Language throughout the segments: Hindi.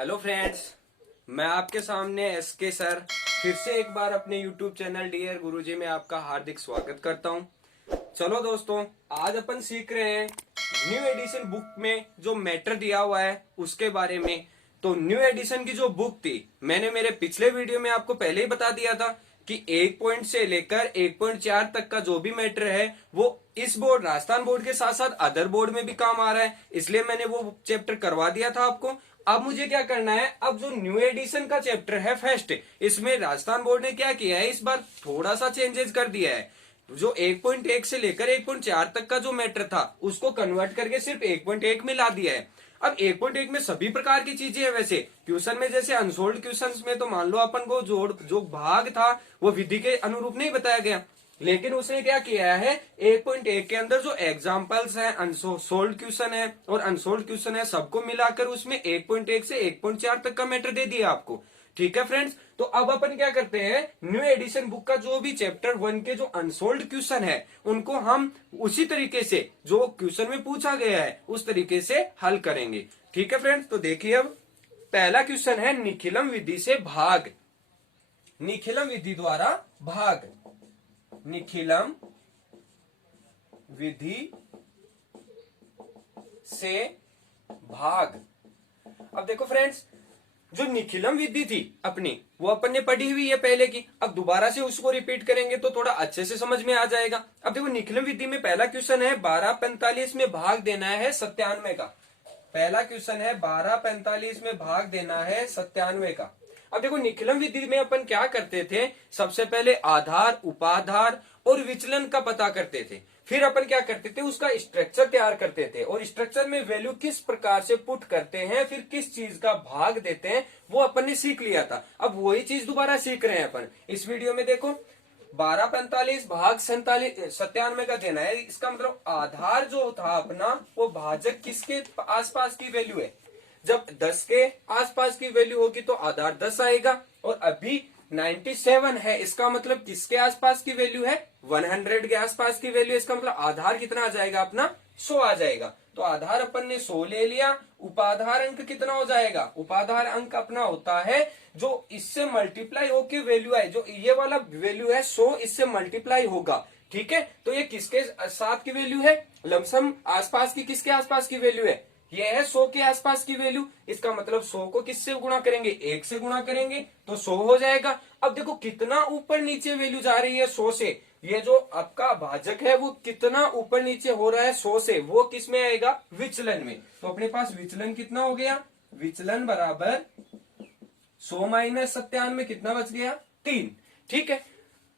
हेलो फ्रेंड्स, मैं आपके सामने एसके सर फिर से एक बार अपने यूट्यूब चैनल डियर गुरुजी में आपका हार्दिक स्वागत करता हूं। चलो दोस्तों, आज अपन सीख रहे हैं न्यू एडिशन बुक में जो मैटर दिया हुआ है उसके बारे में। तो न्यू एडिशन की जो बुक थी, मैंने मेरे पिछले वीडियो में आपको पहले ही बता दिया था कि 1 से लेकर 1.4 तक का जो भी मैटर है वो इस बोर्ड राजस्थान बोर्ड के साथ साथ अदर बोर्ड में भी काम आ रहा है, इसलिए मैंने वो चैप्टर करवा दिया था आपको। अब मुझे क्या करना है, अब जो न्यू एडिशन का चैप्टर है फर्स्ट, इसमें राजस्थान बोर्ड ने क्या किया है, इस बार थोड़ा सा चेंजेस कर दिया है। जो 1.1 से लेकर 1.4 तक का जो मैटर था उसको कन्वर्ट करके सिर्फ 1.1 में ला दिया है। अब 1.1 में सभी प्रकार की चीजें है। वैसे क्वेश्चन में जैसे अनसोल्ड क्वेश्चंस में तो मान लो अपन को जो भाग था वो विधि के अनुरूप नहीं बताया गया, लेकिन उसने क्या किया है, 1.1 के अंदर जो एग्जांपल्स हैं, अनसोल्ड क्वेश्चन है और अनसोल्ड क्वेश्चन है, सबको मिलाकर उसमें 1.1 से 1.4 तक का मैटर दे दिया आपको। ठीक है फ्रेंड्स, तो अब अपन क्या करते हैं, न्यू एडिशन बुक का जो भी चैप्टर 1 के जो अनसोल्ड क्वेश्चन है उनको हम उसी तरीके से जो क्वेश्चन में पूछा गया है उस तरीके से हल करेंगे। ठीक है फ्रेंड्स, तो देखिए अब पहला क्वेश्चन है निखिलम विधि से भाग। निखिलम विधि द्वारा भाग, निखिलम विधि से भाग। अब देखो फ्रेंड्स, जो निखिलम विधि थी अपनी वो अपन ने पढ़ी हुई है पहले की, अब दोबारा से उसको रिपीट करेंगे तो थोड़ा अच्छे से समझ में आ जाएगा। अब देखो निखिलम विधि में पहला क्वेश्चन है 1245 में भाग देना है 97 का। पहला क्वेश्चन है 1245 में भाग देना है 97 का। अब देखो निखिलम विधि में अपन क्या करते थे, सबसे पहले आधार, उपाधार और विचलन का पता करते थे। फिर अपन क्या करते थे, उसका स्ट्रक्चर तैयार करते थे और स्ट्रक्चर में वैल्यू किस प्रकार से पुट करते हैं, फिर किस चीज का भाग देते हैं, वो अपन ने सीख लिया था। अब वही चीज दोबारा सीख रहे हैं अपन इस वीडियो में। देखो 1245 भाग 97 का देना है, इसका मतलब आधार जो था अपना वो भाजक किसके आसपास की वैल्यू है। जब 10 के आसपास की वैल्यू होगी तो आधार 10 आएगा, और अभी 97 है, इसका मतलब किसके आसपास की वैल्यू है, 100 के आसपास की वैल्यू। इसका मतलब आधार कितना आ जाएगा अपना, 100 आ जाएगा। तो आधार अपन ने 100 ले लिया। उपाधार अंक कितना हो जाएगा, उपाधार अंक अपना होता है जो इससे मल्टीप्लाई होके वैल्यू आए, जो ये वाला वैल्यू है 100 इससे मल्टीप्लाई होगा। ठीक है, तो ये किसके साथ की वैल्यू है, लमसम आसपास की, किसके आसपास की वैल्यू है, ये है 100 के आसपास की वैल्यू। इसका मतलब 100 को किससे गुणा करेंगे, 1 से गुणा करेंगे तो 100 हो जाएगा। अब देखो कितना ऊपर नीचे वैल्यू जा रही है 100 से, ये जो आपका भाजक है वो कितना ऊपर नीचे हो रहा है 100 से, वो किस में आएगा, विचलन में। तो अपने पास विचलन कितना हो गया, विचलन बराबर 100 माइनस 97 कितना बच गया, 3। ठीक है,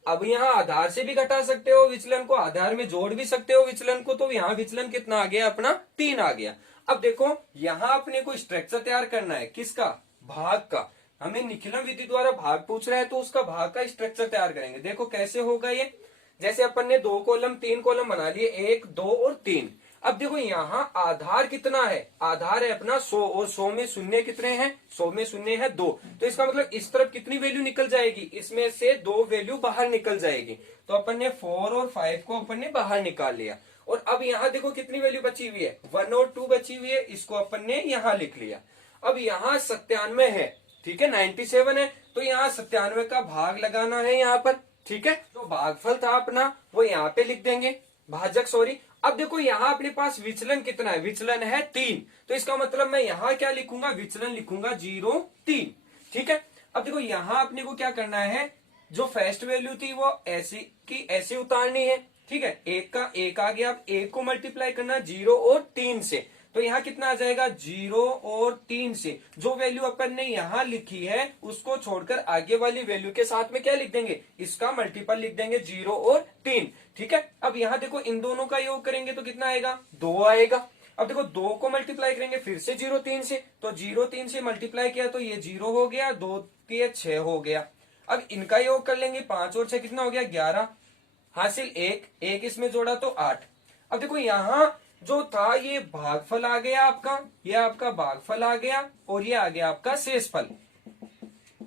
अब यहाँ आधार से भी घटा सकते हो विचलन को, आधार में जोड़ भी सकते हो विचलन को, तो यहाँ विचलन कितना आ गया अपना, 3 आ गया। अब देखो यहाँ अपने को स्ट्रक्चर तैयार करना है, किसका, भाग का। हमें निखिलम विधि द्वारा भाग पूछ रहा है तो उसका भाग का स्ट्रक्चर तैयार करेंगे। देखो कैसे होगा ये, जैसे अपन ने 2 कॉलम 3 कॉलम बना लिए, 1 2 और 3। अब देखो यहाँ आधार कितना है, आधार है अपना 100, और 100 में शून्य कितने हैं, 100 में शून्य है 2। तो इसका मतलब इस तरफ कितनी वैल्यू निकल जाएगी, इसमें से 2 वैल्यू बाहर निकल जाएगी। तो अपन ने 4 और 5 को अपन ने बाहर निकाल लिया। और अब यहाँ देखो कितनी वैल्यू बची हुई है, 1 और 2 बची हुई है, इसको अपन ने यहाँ लिख लिया। अब यहाँ 97 है, ठीक है, 97 है, तो यहाँ 97 का भाग लगाना है यहाँ पर। ठीक है, तो भागफल था अपना वो यहाँ पे लिख देंगे, भाजक सॉरी। अब देखो यहाँ अपने पास विचलन कितना है, विचलन है 3, तो इसका मतलब मैं यहाँ क्या लिखूंगा, विचलन लिखूंगा 0 3। ठीक है, अब देखो यहाँ अपने को क्या करना है, जो फर्स्ट वैल्यू थी वो ऐसी की ऐसी उतारनी है। ठीक है, एक का एक आ गया, अब एक को मल्टीप्लाई करना 0 और 3 से, तो यहाँ कितना आ जाएगा, 0 और 3 से जो वैल्यू अपन ने यहाँ लिखी है उसको छोड़कर आगे वाली वैल्यू के साथ में क्या लिख देंगे, इसका मल्टीपल लिख देंगे, 0 और 3। ठीक है, अब यहाँ देखो इन दोनों का योग करेंगे तो कितना आएगा, 2 आएगा। अब देखो 2 को मल्टीप्लाई करेंगे फिर से 0 3 से, तो 0 3 से मल्टीप्लाई किया तो ये 0 हो गया, 2 के 6 हो गया। अब इनका योग कर लेंगे, 5 और 6 कितना हो गया, 11, हासिल 1 1 इसमें जोड़ा तो 8। अब देखो यहाँ जो था ये भागफल आ गया आपका, ये आपका भागफल आ गया और ये आ गया आपका शेषफल।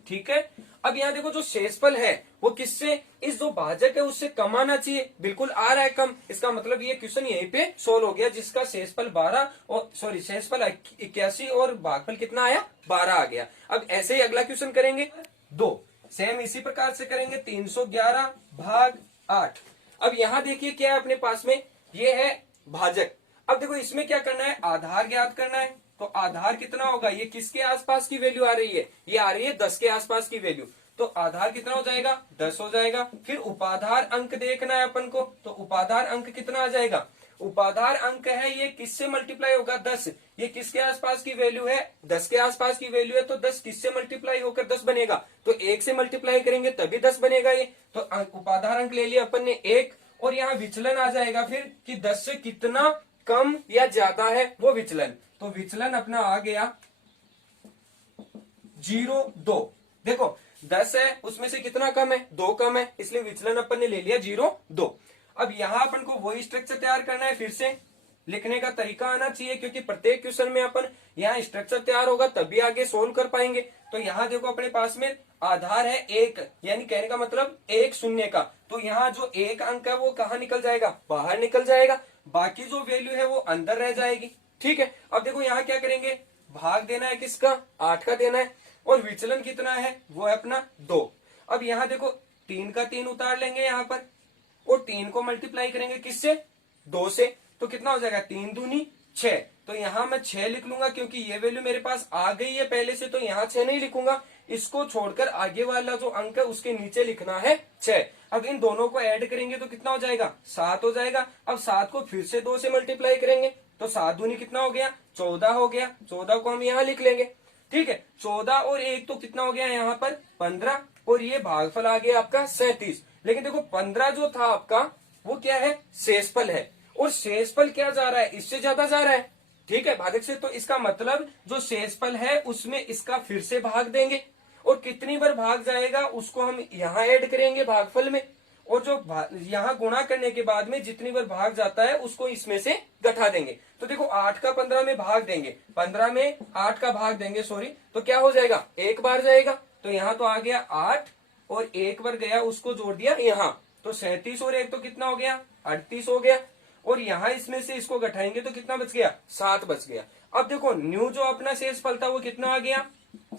ठीक है, अब यहाँ देखो जो शेषफल है वो किससे, इस जो भाजक है उससे कम आना चाहिए, बिल्कुल आ रहा है कम। इसका मतलब ये क्वेश्चन यहीं पे सोल्व हो गया, जिसका शेषफल 12 और सॉरी शेषफल 81 और भागफल कितना आया 12 आ गया। अब ऐसे ही अगला क्वेश्चन करेंगे 2, सेम इसी प्रकार से करेंगे 311 भाग 8। अब यहाँ देखिए क्या है अपने पास में, ये है भाजक। अब देखो इसमें क्या करना है, आधार ज्ञात करना है। तो आधार कितना होगा, ये किसके आसपास की वैल्यू आ रही है, ये आ रही है 10 के आसपास की वैल्यू। तो आधार कितना हो जाएगा 10 हो जाएगा। फिर उपाधार अंक देखना है अपन को, तो उपाधार अंक कितना आ जाएगा, उपाधार अंक है ये किससे मल्टीप्लाई होगा 10, ये किसके आसपास की वैल्यू है 10 के आसपास की वैल्यू है। तो 10 किससे मल्टीप्लाई होकर 10 बनेगा, तो 1 से मल्टीप्लाई करेंगे तभी 10 बनेगा ये। तो उपाधार अंक ले लिया अपन ने 1, और यहाँ विचलन आ जाएगा फिर कि 10 से कितना कम या ज्यादा है वो विचलन। तो विचलन अपना आ गया 0.2। देखो 10 है उसमें से कितना कम है 2 कम है, इसलिए विचलन अपन ने ले लिया 0.2। अब यहां अपन को वही स्ट्रक्चर तैयार करना है, फिर से लिखने का तरीका आना चाहिए, क्योंकि प्रत्येक क्वेश्चन में अपन यहाँ स्ट्रक्चर तैयार होगा तभी आगे सोल्व कर पाएंगे। तो यहाँ देखो अपने पास में आधार है 1, यानी कहने का मतलब 1 शून्य का, तो यहाँ जो 1 अंक है वो कहाँ निकल जाएगा, बाहर निकल जाएगा, बाकी जो वैल्यू है वो अंदर रह जाएगी। ठीक है, अब देखो यहाँ क्या करेंगे, भाग देना है किसका 8 का देना है, और विचलन कितना है वो है अपना 2। अब यहाँ देखो 3 का 3 उतार लेंगे यहाँ पर, और 3 को मल्टीप्लाई करेंगे किससे 2 से, तो कितना हो जाएगा 3 दूनी 6। तो यहाँ मैं 6 लिख लूंगा, क्योंकि ये वैल्यू मेरे पास आ गई है पहले से, तो यहाँ 6 नहीं लिखूंगा, इसको छोड़कर आगे वाला जो अंक है उसके नीचे लिखना है 6। अब इन दोनों को ऐड करेंगे तो कितना हो जाएगा 7 हो जाएगा। अब 7 को फिर से 2 से मल्टीप्लाई करेंगे, तो 7 दूनी कितना हो गया 14 हो गया, 14 को हम यहाँ लिख लेंगे। ठीक है, 14 और 1 तो कितना हो गया यहाँ पर 15, और ये भागफल आ गया आपका 37। लेकिन देखो 15 जो था आपका वो क्या है शेषफल है, और शेषफल क्या जा रहा है इससे ज्यादा जा रहा है। ठीक है, भाजक से, तो इसका मतलब जो शेषफल है उसमें इसका फिर से भाग देंगे, और कितनी बार भाग जाएगा उसको हम यहाँ ऐड करेंगे भागफल में, और जो यहाँ गुणा करने के बाद में जितनी बार भाग जाता है उसको इसमें से घटा देंगे। तो देखो 8 का 15 में भाग देंगे, 15 में 8 का भाग देंगे सॉरी, तो क्या हो जाएगा 1 बार जाएगा, तो यहाँ तो आ गया 8, और 1 बार गया उसको जोड़ दिया यहाँ, तो 37 और 1 तो कितना हो गया 38 हो गया, और यहाँ इसमें से इसको घटाएंगे तो कितना बच गया 7 बच गया। अब देखो न्यू जो अपना शेषफल था वो कितना आ गया,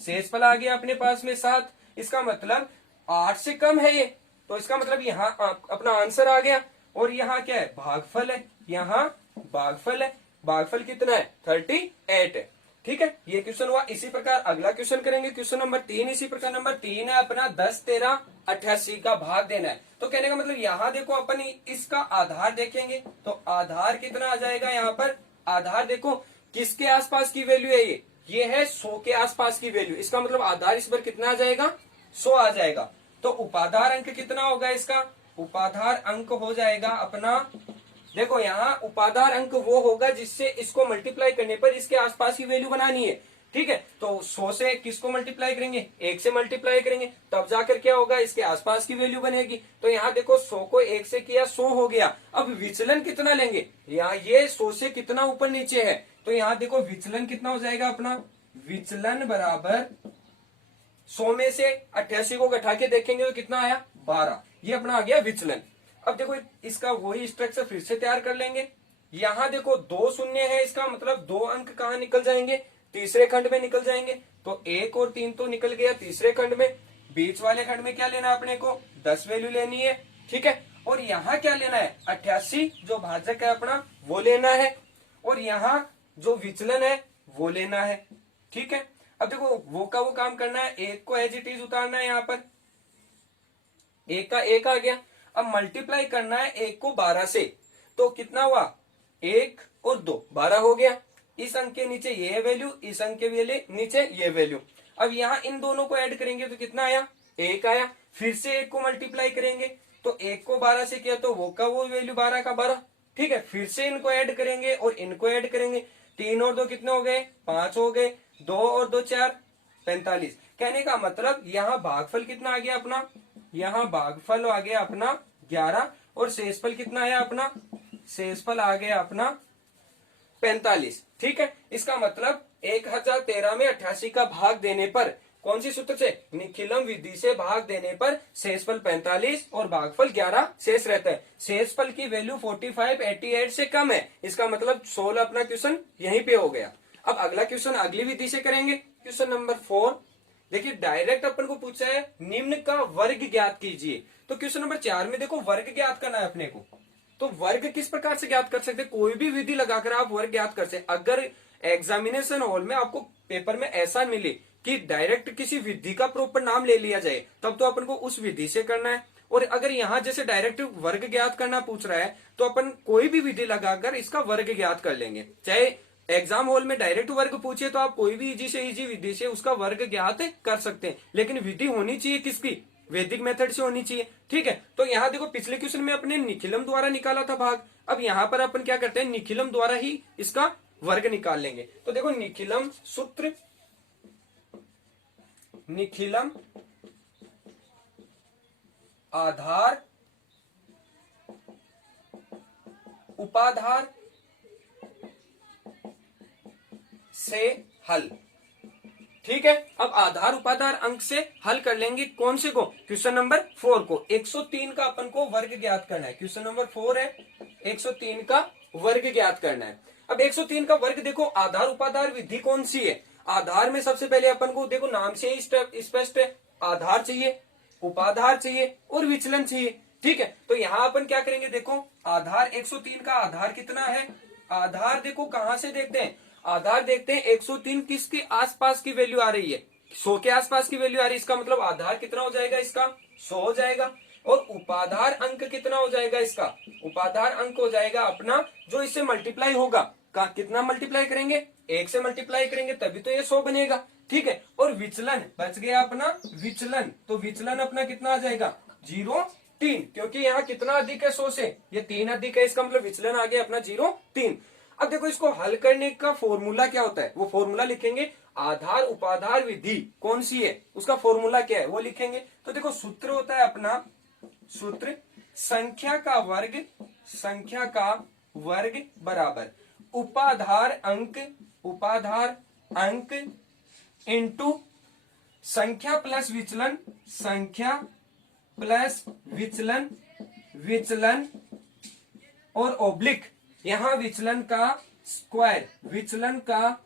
शेषफल आ गया अपने पास में 7। इसका मतलब 8 से कम है ये, तो इसका मतलब यहाँ अपना आंसर आ गया। और यहाँ क्या है भागफल है, यहाँ भागफल है, भागफल कितना है 38 है। ठीक है, ये क्वेश्चन हुआ। इसी प्रकार अगला क्वेश्चन करेंगे, क्वेश्चन नंबर 3। इसी प्रकार नंबर 3 है अपना 10, 13, 88 का भाग देना है। तो कहने का मतलब यहाँ देखो अपन इसका आधार देखेंगे, तो आधार कितना आ जाएगा यहाँ पर, आधार देखो किसके आसपास की वैल्यू है ये है 100 के आसपास की वैल्यू। इसका मतलब आधार इस पर कितना आ जाएगा 100 आ जाएगा। तो उपाधार अंक कितना होगा इसका, उपाधार अंक हो जाएगा अपना, देखो यहाँ उपाधार अंक वो होगा जिससे इसको मल्टीप्लाई करने पर इसके आसपास की वैल्यू बनानी है। ठीक है, तो 100 से किसको मल्टीप्लाई करेंगे 1 से मल्टीप्लाई करेंगे, तब जाकर क्या होगा इसके आसपास की वैल्यू बनेगी। तो यहाँ देखो 100 को 1 से किया 100 हो गया। अब विचलन कितना लेंगे, यहाँ ये 100 से कितना ऊपर नीचे है, तो यहाँ देखो विचलन कितना हो जाएगा अपना, विचलन बराबर 100 में से 88 को घटा के देखेंगे तो कितना आया 12, ये अपना आ गया विचलन। अब देखो इसका वही स्ट्रक्चर फिर से तैयार कर लेंगे। यहाँ देखो 2 शून्य है, इसका मतलब 2 अंक कहाँ निकल जाएंगे तीसरे खंड में निकल जाएंगे, तो 1 और 3 तो निकल गया तीसरे खंड में। बीच वाले खंड में क्या लेना अपने को 10 वैल्यू लेनी है। ठीक है, और यहाँ क्या लेना है 88 जो भाजक है अपना वो लेना है, और यहाँ जो विचलन है वो लेना है। ठीक है, अब देखो वो का वो काम करना है, 1 को एज इट इज उतारना है, यहाँ पर 1 का 1 आ गया। अब मल्टीप्लाई करना है 1 को 12 से, तो कितना हुआ 1 और 2 12 हो गया। इस अंक के नीचे ये वैल्यू, इस अंक के नीचे ये वैल्यू। अब यहाँ इन दोनों को ऐड करेंगे तो कितना आया 1 आया। फिर से 1 को मल्टीप्लाई करेंगे, तो 1 को 12 से किया तो वो का वो वैल्यू 12 का 12। ठीक है, फिर से इनको ऐड करेंगे और इनको ऐड करेंगे, 3 और 2 कितने हो गए 5 हो गए, 2 और 2 4 45। कहने का मतलब यहाँ भागफल कितना आ गया अपना, यहाँ भागफल आ गया अपना 11, और शेषफल कितना आया अपना, शेषफल आ गया अपना 45। ठीक है, इसका मतलब 1013 में 88 का भाग देने पर कौन सी सूत्र से? निखिलम विधि से भाग देने पर शेषफल 45 और भागफल 11 शेष रहता है। शेषफल की वैल्यू 45 88 से कम है, इसका मतलब 16 अपना क्वेश्चन यहीं पे हो गया। अब अगला क्वेश्चन अगली विधि से करेंगे, क्वेश्चन नंबर 4। देखिए डायरेक्ट अपन को पूछा है निम्न का वर्ग ज्ञात कीजिए। तो क्वेश्चन नंबर 4 में देखो वर्ग ज्ञात करना है अपने को। तो वर्ग किस प्रकार से ज्ञात कर सकते हैं? कोई भी विधि लगाकर आप वर्ग ज्ञात कर सकते। अगर एग्जामिनेशन हॉल में आपको पेपर में ऐसा मिले कि डायरेक्ट किसी विधि का प्रॉपर नाम ले लिया जाए, तब तो अपन को उस विधि से करना है। और अगर यहाँ जैसे डायरेक्ट वर्ग ज्ञात करना पूछ रहा है, तो अपन कोई भी विधि लगाकर इसका वर्ग ज्ञात कर लेंगे। चाहे एग्जाम हॉल में डायरेक्ट वर्ग पूछे तो आप कोई भी इजी से इजी विधि से उसका वर्ग ज्ञात कर सकते हैं, लेकिन विधि होनी चाहिए किसकी? वैदिक मेथड से होनी चाहिए। ठीक है, तो यहाँ देखो पिछले क्वेश्चन में अपने निखिलम द्वारा निकाला था भाग, अब यहाँ पर अपन क्या करते हैं, निखिलम द्वारा ही इसका वर्ग निकाल लेंगे। तो देखो निखिलम सूत्र, निखिलम आधार उपाधार से हल। ठीक है, अब आधार उपाधार अंक से हल कर लेंगे कौन से को? क्वेश्चन नंबर 4 को। 103 का अपन को वर्ग ज्ञात करना है। क्वेश्चन नंबर 4 है 103 का वर्ग ज्ञात करना है। अब 103 का वर्ग देखो, आधार उपाधार विधि कौन सी है? आधार में सबसे पहले अपन को देखो नाम से ही स्पष्ट है, आधार चाहिए, उपाधार चाहिए और विचलन चाहिए। ठीक है, तो यहाँ अपन क्या करेंगे, देखो आधार 103 का आधार कितना है? आधार देखो कहां से देखते हैं, आधार देखते हैं 103 किसके आसपास की वैल्यू आ रही है? 100 के आसपास की वैल्यू आ रही है, इसका मतलब आधार कितना हो जाएगा इसका? 100 हो जाएगा। और उपाधार अंक कितना हो जाएगा इसका? उपाधार अंक हो जाएगा अपना जो इससे मल्टीप्लाई होगा, कितना मल्टीप्लाई करेंगे? 1 से मल्टीप्लाई करेंगे तभी तो ये 100 बनेगा। ठीक है, और विचलन बच गया अपना विचलन, तो विचलन अपना कितना आ जाएगा? 0.3, क्योंकि यहाँ कितना अधिक है 100 से? ये 3 अधिक है, इसका मतलब विचलन आ गया अपना 0.3। अब देखो इसको हल करने का फॉर्मूला क्या होता है, वो फॉर्मूला लिखेंगे। आधार उपाधार विधि कौन सी है, उसका फॉर्मूला क्या है वो लिखेंगे। तो देखो सूत्र होता है अपना, सूत्र संख्या का वर्ग बराबर उपाधार अंक इंटू संख्या प्लस विचलन, संख्या प्लस विचलन और ओब्लिक यहां विचलन का स्क्वायर, विचलन का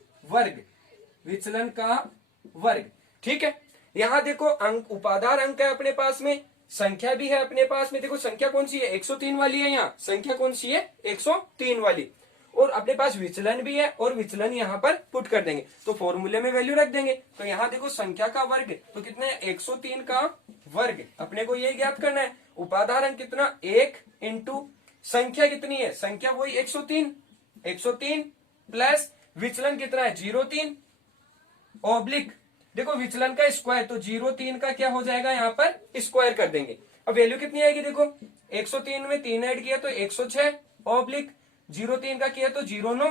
वर्ग। ठीक है, यहां देखो अंक उपाधार अंक है अपने पास में, संख्या भी है अपने पास में। देखो संख्या कौन सी है? 103 वाली है। यहाँ संख्या कौन सी है? 103 वाली। और अपने पास विचलन भी है और विचलन यहाँ पर पुट कर देंगे, तो फॉर्मूले में वैल्यू रख देंगे। तो यहाँ देखो संख्या का वर्ग तो कितना है? 103 का वर्ग, अपने को ये ज्ञात करना है। उपाधार अंक कितना? 1 इंटू संख्या कितनी है? संख्या वही 103 प्लस विचलन कितना है? 0.3 ऑब्लिक देखो विचलन का स्क्वायर, तो 0.3 का क्या हो जाएगा? यहाँ पर स्क्वायर कर देंगे। अब वैल्यू कितनी आएगी? देखो 103 में 3 ऐड किया तो 106 ऑब्लिक 0.3 का किया तो 0.9।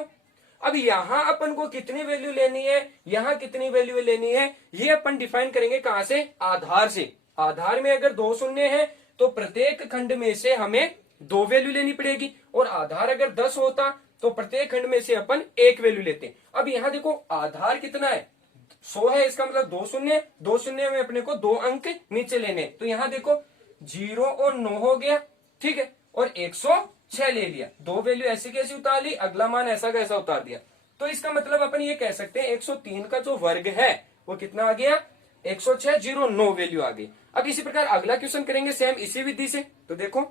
अब यहां अपन को कितनी वैल्यू लेनी है, यहां कितनी वैल्यू लेनी है, ये अपन डिफाइन करेंगे कहां से? आधार से। आधार में अगर 2 शून्य है तो प्रत्येक खंड में से हमें 2 वैल्यू लेनी पड़ेगी, और आधार अगर 10 होता तो प्रत्येक खंड में से अपन 1 वैल्यू लेते। अब यहाँ देखो आधार कितना है? 100 है, इसका मतलब 2 शून्य में अपने को 2 अंक नीचे लेने, तो यहाँ देखो 0 और 9 हो गया। ठीक है, और 106 ले लिया, 2 वैल्यू ऐसी कैसी उतार ली, अगला मान ऐसा कैसा उतार दिया। तो इसका मतलब अपन ये कह सकते हैं 103 का जो वर्ग है वो कितना आ गया? 106, 0.9 वैल्यू आ गई। अब इसी प्रकार अगला क्वेश्चन करेंगे सेम इसी विधि से। तो देखो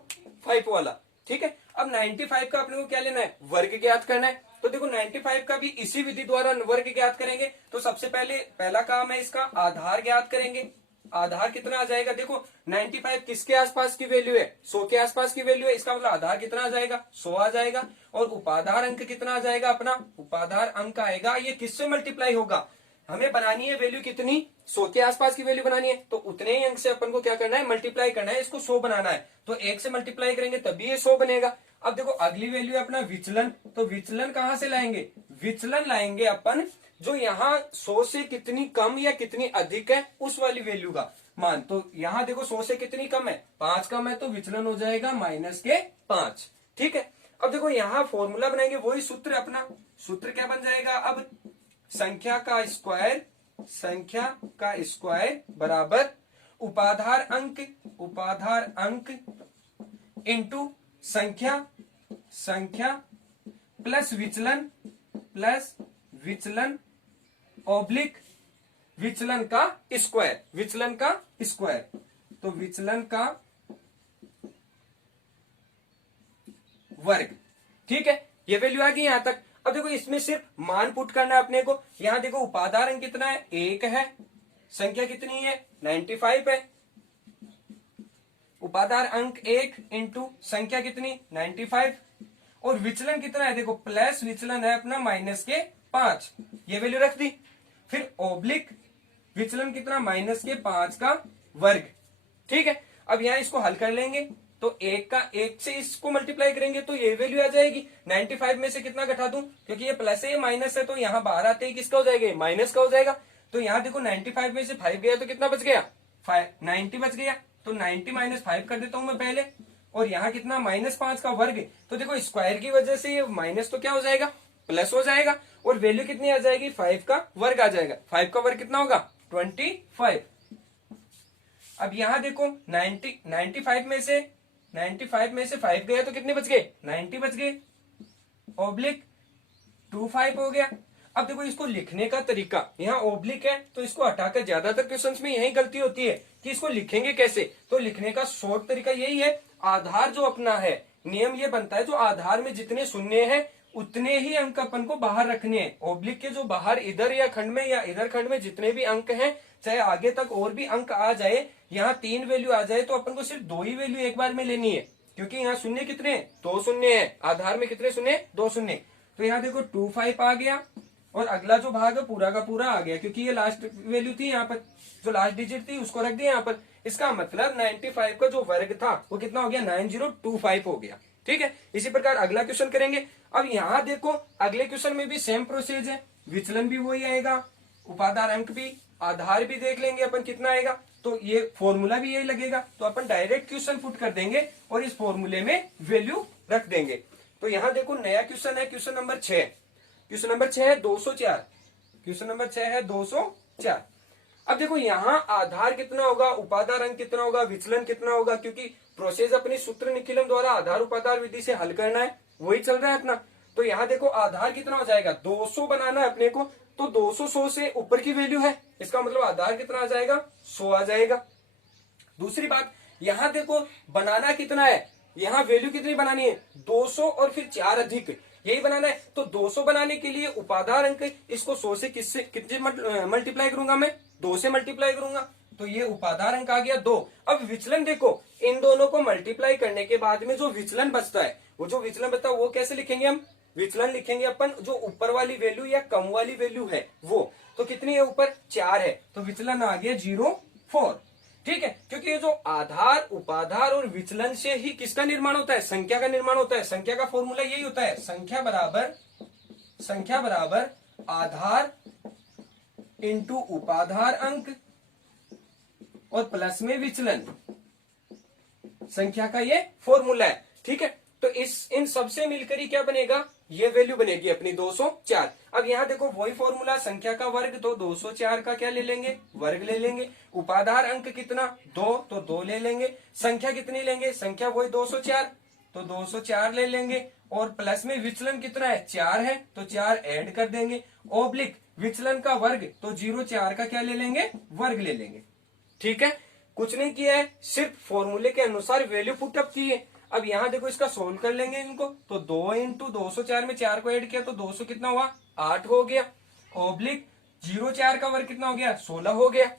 5 वाला। ठीक है, अब 95 का अपने को क्या लेना है? वर्ग ज्ञात करना है। तो देखो 95 का भी इसी विधि द्वारा वर्ग ज्ञात करेंगे। तो सबसे पहला काम है इसका आधार ज्ञात करेंगे। आधार कितना आ जाएगा? देखो 95 किसके आसपास की वैल्यू है? 100 के आसपास की वैल्यू है, इसका मतलब आधार कितना आ जाएगा? 100 आ जाएगा। और उपाधार अंक कितना आ जाएगा? अपना उपाधार अंक आएगा, ये किससे मल्टीप्लाई होगा? हमें बनानी है वैल्यू कितनी? 100 के आसपास की वैल्यू बनानी है, तो उतने ही अंक से अपन को क्या करना है? मल्टीप्लाई करना है, इसको 100 बनाना है। तो 1 से मल्टीप्लाई करेंगे तभी ये 100 बनेगा। अब देखो अगली वैल्यू है अपना विचलन, तो विचलन कहां से लाएंगे? विचलन लाएंगे अपन जो यहाँ 100 से कितनी कम या कितनी अधिक है उस वाली वैल्यू का मान। तो यहाँ देखो 100 से कितनी कम है? 5 कम है, तो विचलन हो जाएगा -5। ठीक है, अब देखो यहाँ फॉर्मूला बनाएंगे, वही सूत्र अपना। सूत्र क्या बन जाएगा? अब संख्या का स्क्वायर संख्या का स्क्वायर बराबर उपाधार अंक इंटू संख्या प्लस विचलन ऑब्लिक विचलन का स्क्वायर। तो विचलन का वर्ग। ठीक है, ये वैल्यू आ गई यहां तक। अब देखो इसमें सिर्फ मान पुट करना है अपने को। यहां देखो उपादार अंक कितना है, 1 है। संख्या कितनी है, 95 है। उपादार अंक 1 इंटू संख्या कितनी, 95। और विचलन कितना है, देखो प्लस विचलन है अपना -5, ये वैल्यू रख दी। फिर ओब्लिक विचलन कितना, -5 का वर्ग। ठीक है, अब यहां इसको हल कर लेंगे तो 1 से इसको मल्टीप्लाई करेंगे तो ये वैल्यू आ जाएगी। 95 में से कितना घटा दूं, क्योंकि ये प्लस है ये माइनस है, तो यहाँ बाहर आते ही किसका हो जाएगा, माइनस का हो जाएगा। तो यहाँ देखो 95 में से 5 गया तो कितना बच गया, 90 बच गया। तो 90 -5 कर देता हूं मैं पहले। और यहाँ कितना, -5 का वर्ग। तो देखो स्क्वायर की वजह से ये माइनस तो क्या हो जाएगा, प्लस हो जाएगा। और वैल्यू कितनी आ जाएगी, 5 का वर्ग आ जाएगा। 5 का वर्ग कितना होगा, 25। अब यहां देखो 95 में से 5 गया तो कितने बच गए, 90 बच गए। ओब्लिक 25 हो गया। अब देखो इसको लिखने का तरीका, यहाँ ओब्लिक है तो इसको हटाकर, ज्यादातर क्वेश्चंस में यही गलती होती है कि इसको लिखेंगे कैसे। तो लिखने का शॉर्ट तरीका यही है, आधार जो अपना है, नियम ये बनता है जो आधार में जितने शून्य है उतने ही अंक अपन को बाहर रखने हैं। ओब्लिक के जो बाहर इधर या खंड में या इधर खंड में जितने भी अंक हैं, चाहे आगे तक और भी अंक आ जाए, यहाँ 3 वैल्यू आ जाए तो अपन को सिर्फ 2 ही वैल्यू एक बार में लेनी है, क्योंकि यहाँ शून्य कितने, 2 शून्य है। आधार में कितने शून्य, 2 शून्य। तो यहाँ देखो 25 आ गया और अगला जो भाग है पूरा का पूरा आ गया, क्योंकि ये लास्ट वैल्यू थी, यहाँ पर जो लास्ट डिजिट थी उसको रख दिया यहाँ पर। इसका मतलब 95 का जो वर्ग था वो कितना हो गया, 9025 हो गया। ठीक है, इसी प्रकार अगला क्वेश्चन करेंगे। अब यहाँ देखो अगले क्वेश्चन में भी सेम प्रोसेस है, विचलन भी वही आएगा, उपादार अंक भी, आधार भी देख लेंगे अपन कितना आएगा, तो ये फॉर्मूला भी यही लगेगा। तो अपन डायरेक्ट क्वेश्चन पुट कर देंगे और इस फॉर्मूले में वैल्यू रख देंगे। तो यहाँ देखो नया क्वेश्चन है, क्वेश्चन नंबर 6 है 204। क्वेश्चन नंबर 6 है 204। अब देखो यहाँ आधार कितना होगा, उपादार अंक कितना होगा, विचलन कितना होगा, क्योंकि प्रोसेस अपनी सूत्र निखिलम द्वारा आधार उपादार विधि से हल करना है, वही चल रहा है अपना। तो यहाँ देखो आधार कितना हो जाएगा, 200 बनाना है अपने को। तो 200 100 से ऊपर की वैल्यू है, इसका मतलब आधार कितना आ जाएगा, 100 आ जाएगा। दूसरी बात, यहाँ देखो बनाना कितना है, यहाँ वैल्यू कितनी बनानी है, 200 और फिर 4 अधिक, यही बनाना है। तो 200 बनाने के लिए उपादार अंक इसको 100 से कितने मल्टीप्लाई करूंगा, मैं 2 से मल्टीप्लाई करूंगा। तो ये उपादार अंक आ गया 2। अब विचलन देखो, इन दोनों को मल्टीप्लाई करने के बाद में जो विचलन बचता है, वो कैसे लिखेंगे हम, विचलन लिखेंगे अपन जो ऊपर वाली वैल्यू या कम वाली वैल्यू है वो। तो कितनी है ऊपर, 4 है, तो विचलन आ गया 0,4। ठीक है, क्योंकि ये जो आधार उपाधार और विचलन से ही किसका निर्माण होता है, संख्या का निर्माण होता है। संख्या का फॉर्मूला यही होता है, संख्या बराबर आधार इंटू उपाधार अंक और प्लस में विचलन, संख्या का ये फॉर्मूला है। ठीक है, तो इन सबसे मिलकर ही क्या बनेगा, ये वैल्यू बनेगी अपनी 204। अब यहाँ देखो वही फॉर्मूला, संख्या का वर्ग, तो 204 का क्या ले लेंगे, वर्ग ले लेंगे। उपाधार अंक कितना, 2, तो 2 ले लेंगे। संख्या कितनी लेंगे, संख्या वही 204, तो 204 ले लेंगे। और प्लस में विचलन कितना है, 4 है, तो 4 ऐड कर देंगे। ओब्लिक विचलन का वर्ग, तो 0,4 का क्या ले लेंगे, वर्ग ले लेंगे। ठीक है, कुछ नहीं किया है, सिर्फ फॉर्मूले के अनुसार वैल्यू पुटअप की है। अब यहाँ देखो इसका सोल्व कर लेंगे इनको, तो 2 इंटू 204 में 4 को ऐड किया तो 200 कितना हुआ, 8 हो गया। ओब्लिक 0,4 का वर्ग कितना हो गया, 16 हो गया।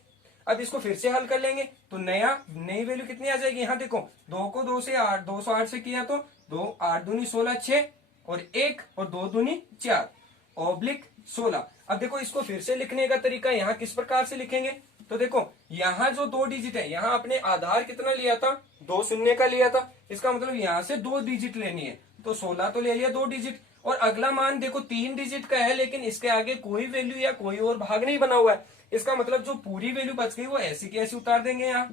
अब इसको फिर से हल कर लेंगे तो नई वैल्यू कितनी आ जाएगी, यहाँ देखो 2 को 2 से 8, 208 से किया तो 2 8 दूनी 16, 6 और 1 और 2 दूनी 4, ओब्लिक 16। अब देखो इसको फिर से लिखने का तरीका यहाँ किस प्रकार से लिखेंगे, तो देखो यहाँ जो 2 डिजिट है, यहाँ आपने आधार कितना लिया था, 2 शून्य का लिया था, इसका मतलब यहाँ से 2 डिजिट लेनी है, तो 16 तो ले लिया 2 डिजिट। और अगला मान देखो 3 डिजिट का है, लेकिन इसके आगे कोई वैल्यू या कोई और भाग नहीं बना हुआ है, इसका मतलब जो पूरी वैल्यू बच गई वो ऐसी की ऐसी उतार देंगे यहाँ।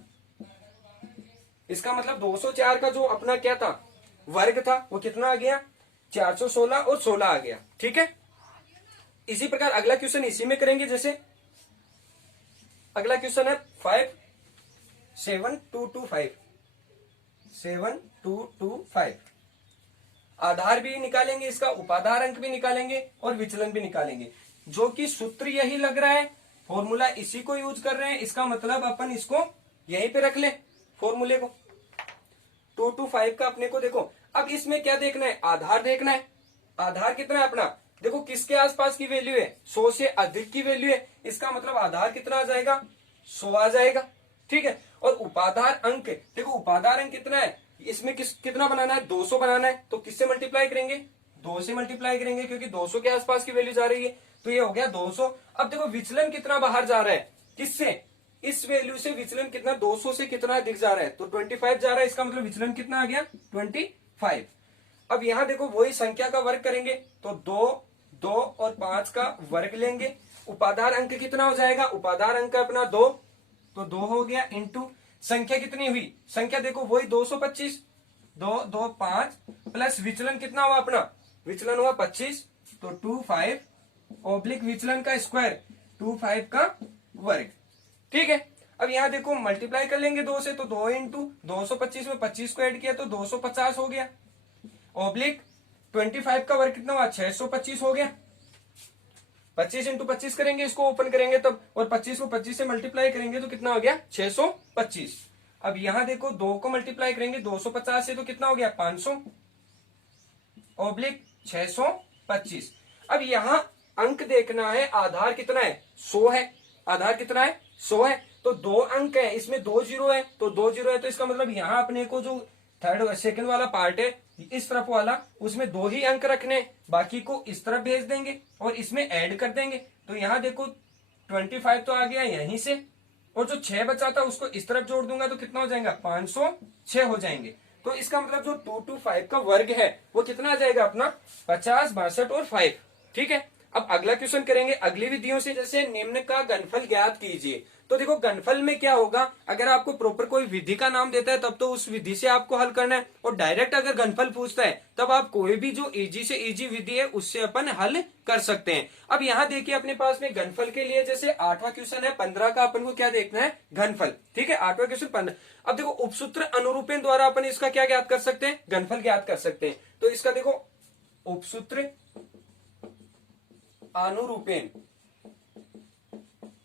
इसका मतलब 204 का जो अपना क्या था, वर्ग था, वो कितना आ गया, 416 और 16 आ गया। ठीक है, इसी प्रकार अगला क्वेश्चन इसी में करेंगे। जैसे अगला क्वेश्चन है 57225 7225। आधार भी निकालेंगे, इसका उपाधार अंक भी निकालेंगे और विचलन भी निकालेंगे, जो कि सूत्र यही लग रहा है, फॉर्मूला इसी को यूज कर रहे हैं, इसका मतलब अपन इसको यहीं पे रख ले फॉर्मूले को। 225 का अपने को देखो, अब इसमें क्या देखना है, आधार देखना है। आधार कितना है अपना, देखो किसके आसपास की वैल्यू है, 100 से अधिक की वैल्यू है, इसका मतलब आधार कितना आ जाएगा, 100 आ जाएगा। ठीक है, और उपाधार अंक, देखो उपाधार अंक कितना है, इसमें कितना बनाना है, 200 बनाना है, तो किससे मल्टीप्लाई करेंगे, 2 से मल्टीप्लाई करेंगे, क्योंकि 200 के आसपास की वैल्यू जा रही है, तो ये हो गया 200। अब देखो विचलन कितना बाहर जा रहा है, किससे, इस वैल्यू से विचलन कितना, 200 से कितना दिख जा रहा है, तो 25 जा रहा है, इसका मतलब विचलन कितना आ गया, 25। अब यहां देखो वही संख्या का वर्ग करेंगे, तो 2 और 5 का वर्ग लेंगे, उपाधार अंक कितना हो जाएगा, उपाधार अंक अपना 2, तो 2 हो गया, इंटू संख्या कितनी हुई, संख्या देखो वही 225, 2 2 5 प्लस विचलन कितना हुआ अपना, विचलन हुआ 25, तो 25 ओब्लिक विचलन का स्क्वायर 25 का वर्ग। ठीक है, अब यहां देखो मल्टीप्लाई कर लेंगे 2 से, तो 2 इंटू 225 में 25 को ऐड किया तो 250 हो गया, ओब्लिक 25 का वर्ग कितना हुआ, 625 हो गया। 25 इंटू 25 करेंगे, इसको ओपन करेंगे तब, और 25 को 25 से मल्टीप्लाई करेंगे तो कितना हो गया, 625। अब यहां देखो 2 को मल्टीप्लाई करेंगे 250 से, तो कितना हो गया, 500 ओब्लिक 625। अब यहां अंक देखना है, आधार कितना है, 100 है, आधार कितना है, 100 है, तो 2 अंक है, इसमें 2 जीरो है, तो 2 जीरो है, तो इसका मतलब यहां अपने को जो थर्ड सेकंड वाला पार्ट है, इस तरफ वाला, उसमें 2 ही अंक रखने, बाकी को इस तरफ भेज देंगे और इसमें ऐड कर देंगे। तो यहां देखो 25 तो आ गया यहीं से, और जो 6 बचा था उसको इस तरफ जोड़ दूंगा तो कितना हो जाएगा, 506 हो जाएंगे। तो इसका मतलब जो 225 का वर्ग है वो कितना आ जाएगा अपना, 50 62 और 5। ठीक है, अब अगला क्वेश्चन करेंगे अगली विधियों से, जैसे निम्न का घनफल ज्ञात कीजिए। तो देखो घनफल में क्या होगा, अगर आपको प्रॉपर कोई विधि का नाम देता है तब तो उस विधि से आपको हल करना है, और डायरेक्ट अगर घनफल पूछता है तब आप कोई भी जो इजी से इजी विधि है उससे अपन हल कर सकते हैं। अब यहाँ देखिए अपने पास में घनफल के लिए, जैसे 8वां क्वेश्चन है 15 का, अपन को क्या देखना है, घनफल। ठीक है, 8वां क्वेश्चन 15। अब देखो उपसूत्र अनुरूपण द्वारा अपन इसका क्या ज्ञात कर सकते हैं, घनफल ज्ञात कर सकते हैं। तो इसका देखो उपसूत्र अनुरूपेण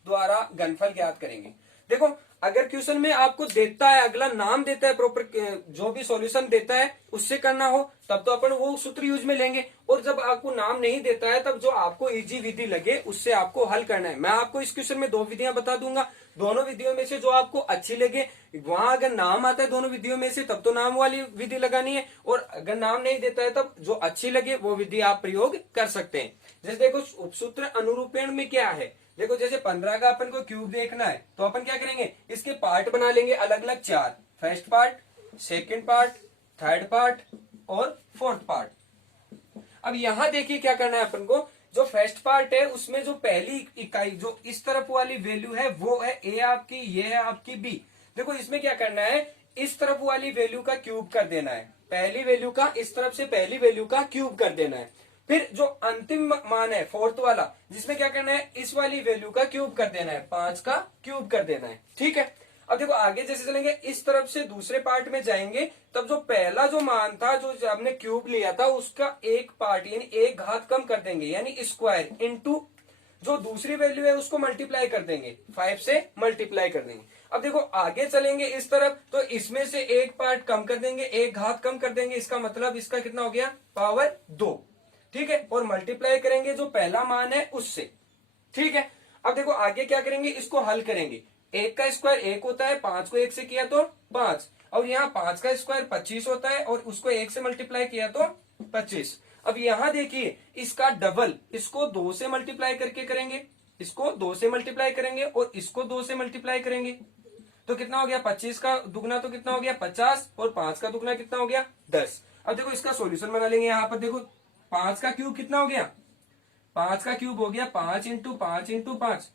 द्वारा घनफल ज्ञात करेंगे। देखो अगर क्वेश्चन में आपको देता है, अगला नाम देता है, प्रॉपर जो भी सॉल्यूशन देता है उससे करना हो तब तो अपन वो सूत्र यूज में लेंगे, और जब आपको नाम नहीं देता है तब जो आपको इजी विधि लगे उससे आपको हल करना है। मैं आपको इस क्वेश्चन में 2 विधियां बता दूंगा, दोनों विधियों में से जो आपको अच्छी लगे, वहां अगर नाम आता है दोनों विधियों में से तब तो नाम वाली विधि लगानी है, और अगर नाम नहीं देता है तब जो अच्छी लगे वो विधि आप प्रयोग कर सकते हैं। जैसे देखो उपसूत्र अनुरूपण में क्या है, देखो जैसे 15 का अपन को क्यूब देखना है तो अपन क्या करेंगे, इसके पार्ट बना लेंगे अलग अलग 4, first part, second part, third part और फोर्थ पार्ट। अब यहां देखिए क्या करना है अपन को, जो फर्स्ट पार्ट है उसमें जो पहली इकाई जो इस तरफ वाली वैल्यू है वो है ए आपकी, ये है आपकी बी। देखो इसमें क्या करना है, इस तरफ वाली वैल्यू का क्यूब कर देना है, पहली वैल्यू का इस तरफ से पहली वैल्यू का क्यूब कर देना है। फिर जो अंतिम मान है फोर्थ वाला, जिसमें क्या करना है, इस वाली वैल्यू का क्यूब कर देना है, 5 का क्यूब कर देना है। ठीक है, अब देखो आगे जैसे चलेंगे, इस तरफ से दूसरे पार्ट में जाएंगे, तब जो पहला जो मान था जो हमने क्यूब लिया था उसका एक पार्ट यानी एक घात कम कर देंगे, यानी स्क्वायर, इनटू जो दूसरी वैल्यू है उसको मल्टीप्लाई कर देंगे, 5 से मल्टीप्लाई कर देंगे। अब देखो आगे चलेंगे इस तरफ, तो इसमें से एक पार्ट कम कर देंगे, एक घात कम कर देंगे, इसका मतलब इसका कितना हो गया, पावर 2। ठीक है, और मल्टीप्लाई करेंगे जो पहला मान है उससे। ठीक है, अब देखो आगे क्या करेंगे, इसको हल करेंगे, 1 का स्क्वायर 1 होता है, 5 को 1 से किया तो 5, और यहाँ 5 का स्क्वायर 25 होता है, और उसको 1 से मल्टीप्लाई किया तो 25। अब यहां देखिए इसका डबल, इसको 2 से मल्टीप्लाई करके करेंगे, इसको 2 से मल्टीप्लाई करेंगे और इसको 2 से मल्टीप्लाई करेंगे, तो कितना हो गया, 25 का दुगना तो कितना हो गया 50, और 5 का दुगना कितना हो गया 10। अब देखो इसका सॉल्यूशन बना लेंगे, यहाँ पर देखो 5 का क्यूब कितना हो गया, 5 का क्यूब हो गया 5 इंटू 5 इंटू 5,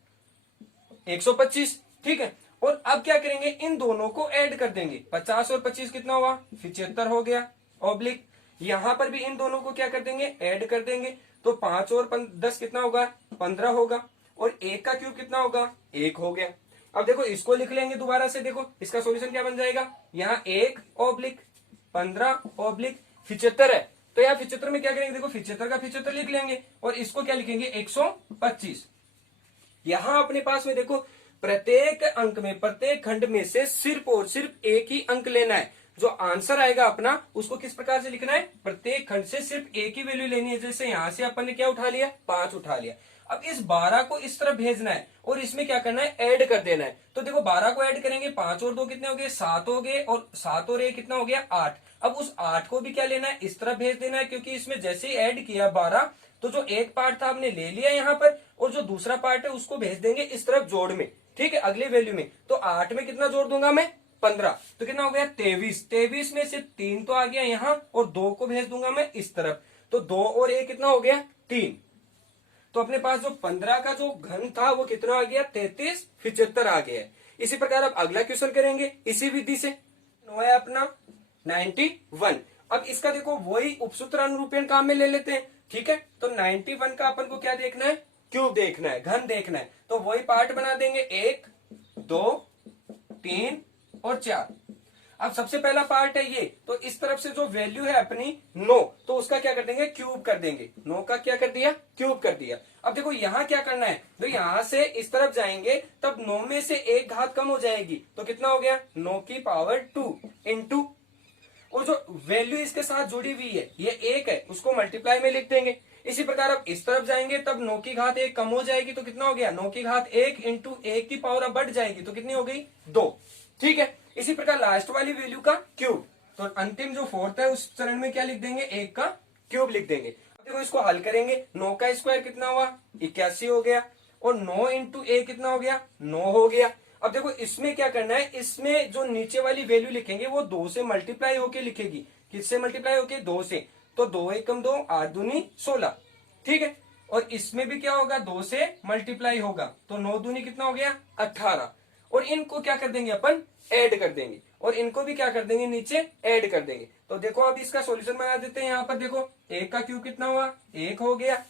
125। ठीक है, और अब क्या करेंगे, इन दोनों को ऐड कर देंगे, 50 और 25 कितना हुआ, 75 हो गया, ऑब्लिक यहां पर भी इन दोनों को क्या कर देंगे, ऐड कर देंगे, तो 5 और 10 कितना होगा, 15 होगा, और 1 का क्यूब कितना होगा, 1 हो गया। अब देखो इसको लिख लेंगे दोबारा से, देखो इसका सॉल्यूशन क्या बन जाएगा, यहाँ 1/15/75 है, तो यहाँ 75 में क्या करेंगे, देखो 75 का 75 लिख लेंगे और इसको क्या लिखेंगे 125। यहां अपने पास में देखो प्रत्येक अंक में, प्रत्येक खंड में से सिर्फ और सिर्फ एक ही अंक लेना है। जो आंसर आएगा अपना उसको किस प्रकार से लिखना है, प्रत्येक खंड से सिर्फ एक ही वैल्यू लेनी है। जैसे यहां से अपन ने क्या उठा लिया, 5 उठा लिया। अब इस 12 को इस तरफ भेजना है और इसमें क्या करना है, ऐड कर देना है। तो देखो 12 को ऐड करेंगे, 5 और 2 कितने हो गए, 7 हो गए, और 7 और 1 कितना हो गया, 8। अब उस 8 को भी क्या लेना है, इस तरफ भेज देना है, क्योंकि इसमें जैसे ही ऐड किया 12, तो जो एक पार्ट था हमने ले लिया यहाँ पर, और जो दूसरा पार्ट है उसको भेज देंगे इस तरफ जोड़ में, ठीक है, अगले वैल्यू में। तो 8 में कितना जोड़ दूंगा मैं, 15, तो कितना हो गया 23। 23 में से 3 तो आ गया यहाँ, और 2 को भेज दूंगा मैं इस तरफ, तो 2 और 1 कितना हो गया 3। तो अपने पास जो 15 का जो घन था वो कितना आ गया, 33/75 आ गया है। इसी प्रकार अब अगला क्वेश्चन करेंगे इसी विधि से, नो है अपना 91। अब इसका देखो वही उपसूत्र अनुरूपण काम में ले लेते हैं, ठीक है। तो 91 का अपन को क्या देखना है, क्यूब देखना है, घन देखना है। तो वही पार्ट बना देंगे, 1 2 3 और 4। अब सबसे पहला पार्ट है ये, तो इस तरफ से जो वैल्यू है अपनी 9, तो उसका क्या कर देंगे, क्यूब कर देंगे। 9 का क्या कर दिया, क्यूब कर दिया। अब देखो यहां क्या करना है, तो यहां से इस तरफ जाएंगे तब 9 में से एक घात कम हो जाएगी, तो कितना हो गया 9 की पावर 2 इंटू, और जो वैल्यू इसके साथ जुड़ी हुई है ये 1 है, उसको मल्टीप्लाई में लिख देंगे। इसी प्रकार अब इस तरफ जाएंगे तब 9 की घात 1 कम हो जाएगी, तो कितना हो गया 9 की घात 1 इंटू 1 की पावर अब बढ़ जाएगी, तो कितनी हो गई 2, ठीक है। इसी प्रकार लास्ट वाली वैल्यू का क्यूब, तो अंतिम जो फोर्थ है उस चरण में क्या लिख देंगे, 1 का क्यूब लिख देंगे। अब देखो इसको हल करेंगे, 9 का स्क्वायर कितना हुआ 81 हो गया, और 9 इंटू 1 कितना हो गया 9 हो गया। अब देखो इसमें क्या करना है, इसमें जो नीचे वाली वैल्यू लिखेंगे वो 2 से मल्टीप्लाई होके लिखेगी। किससे मल्टीप्लाई होके, 2 से। तो 2 एकम 2, 8 दूनी 16, ठीक है। और इसमें भी क्या होगा, 2 से मल्टीप्लाई होगा, तो 9 दूनी कितना हो गया 18। और इनको क्या कर देंगे अपन, ऐड कर देंगे, और इनको भी क्या कर देंगे नीचे ऐड कर देंगे। तो देखो अब इसका सॉल्यूशन बना देते हैं। यहाँ पर देखो 1 का क्यूब कितना हुआ, 1 हो गया।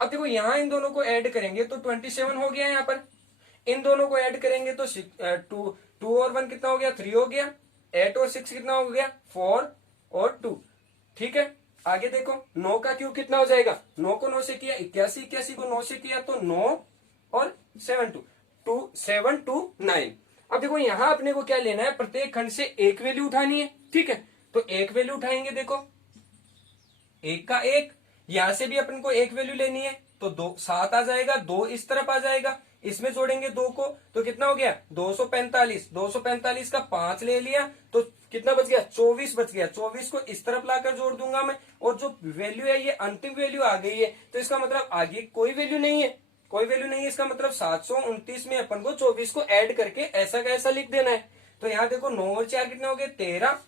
अब देखो यहाँ इन दोनों को ऐड करेंगे तो 27 हो गया। यहाँ पर इन दोनों को ऐड करेंगे तो 2 और 1 कितना हो गया 3 हो गया, 8 और 6 कितना हो गया 4 और 2, ठीक है। आगे देखो 9 का क्यूब कितना हो जाएगा, 9 को 9 से किया 81, 81 को 9 से किया तो 9 और 7 2 9। अब देखो यहां अपने को क्या लेना है, प्रत्येक खंड से एक वैल्यू उठानी है, ठीक है। तो एक वैल्यू उठाएंगे, देखो 1 का 1, यहां से भी अपन को एक वैल्यू लेनी है, तो 2 7 आ जाएगा, 2 इस तरफ आ जाएगा, इसमें जोड़ेंगे 2 को, तो कितना हो गया 245। 245 का 5 ले लिया तो कितना बच गया 24 बच गया। 24 को इस तरफ लाकर जोड़ दूंगा मैं, और जो वैल्यू है ये अंतिम वैल्यू आ गई है, तो इसका मतलब आगे कोई वैल्यू नहीं है, कोई वैल्यू नहीं है। इसका मतलब 729 में अपन को 24 को ऐड करके ऐसा का ऐसा लिख देना है। तो यहाँ देखो 9 और 4 कितने हो गए 13,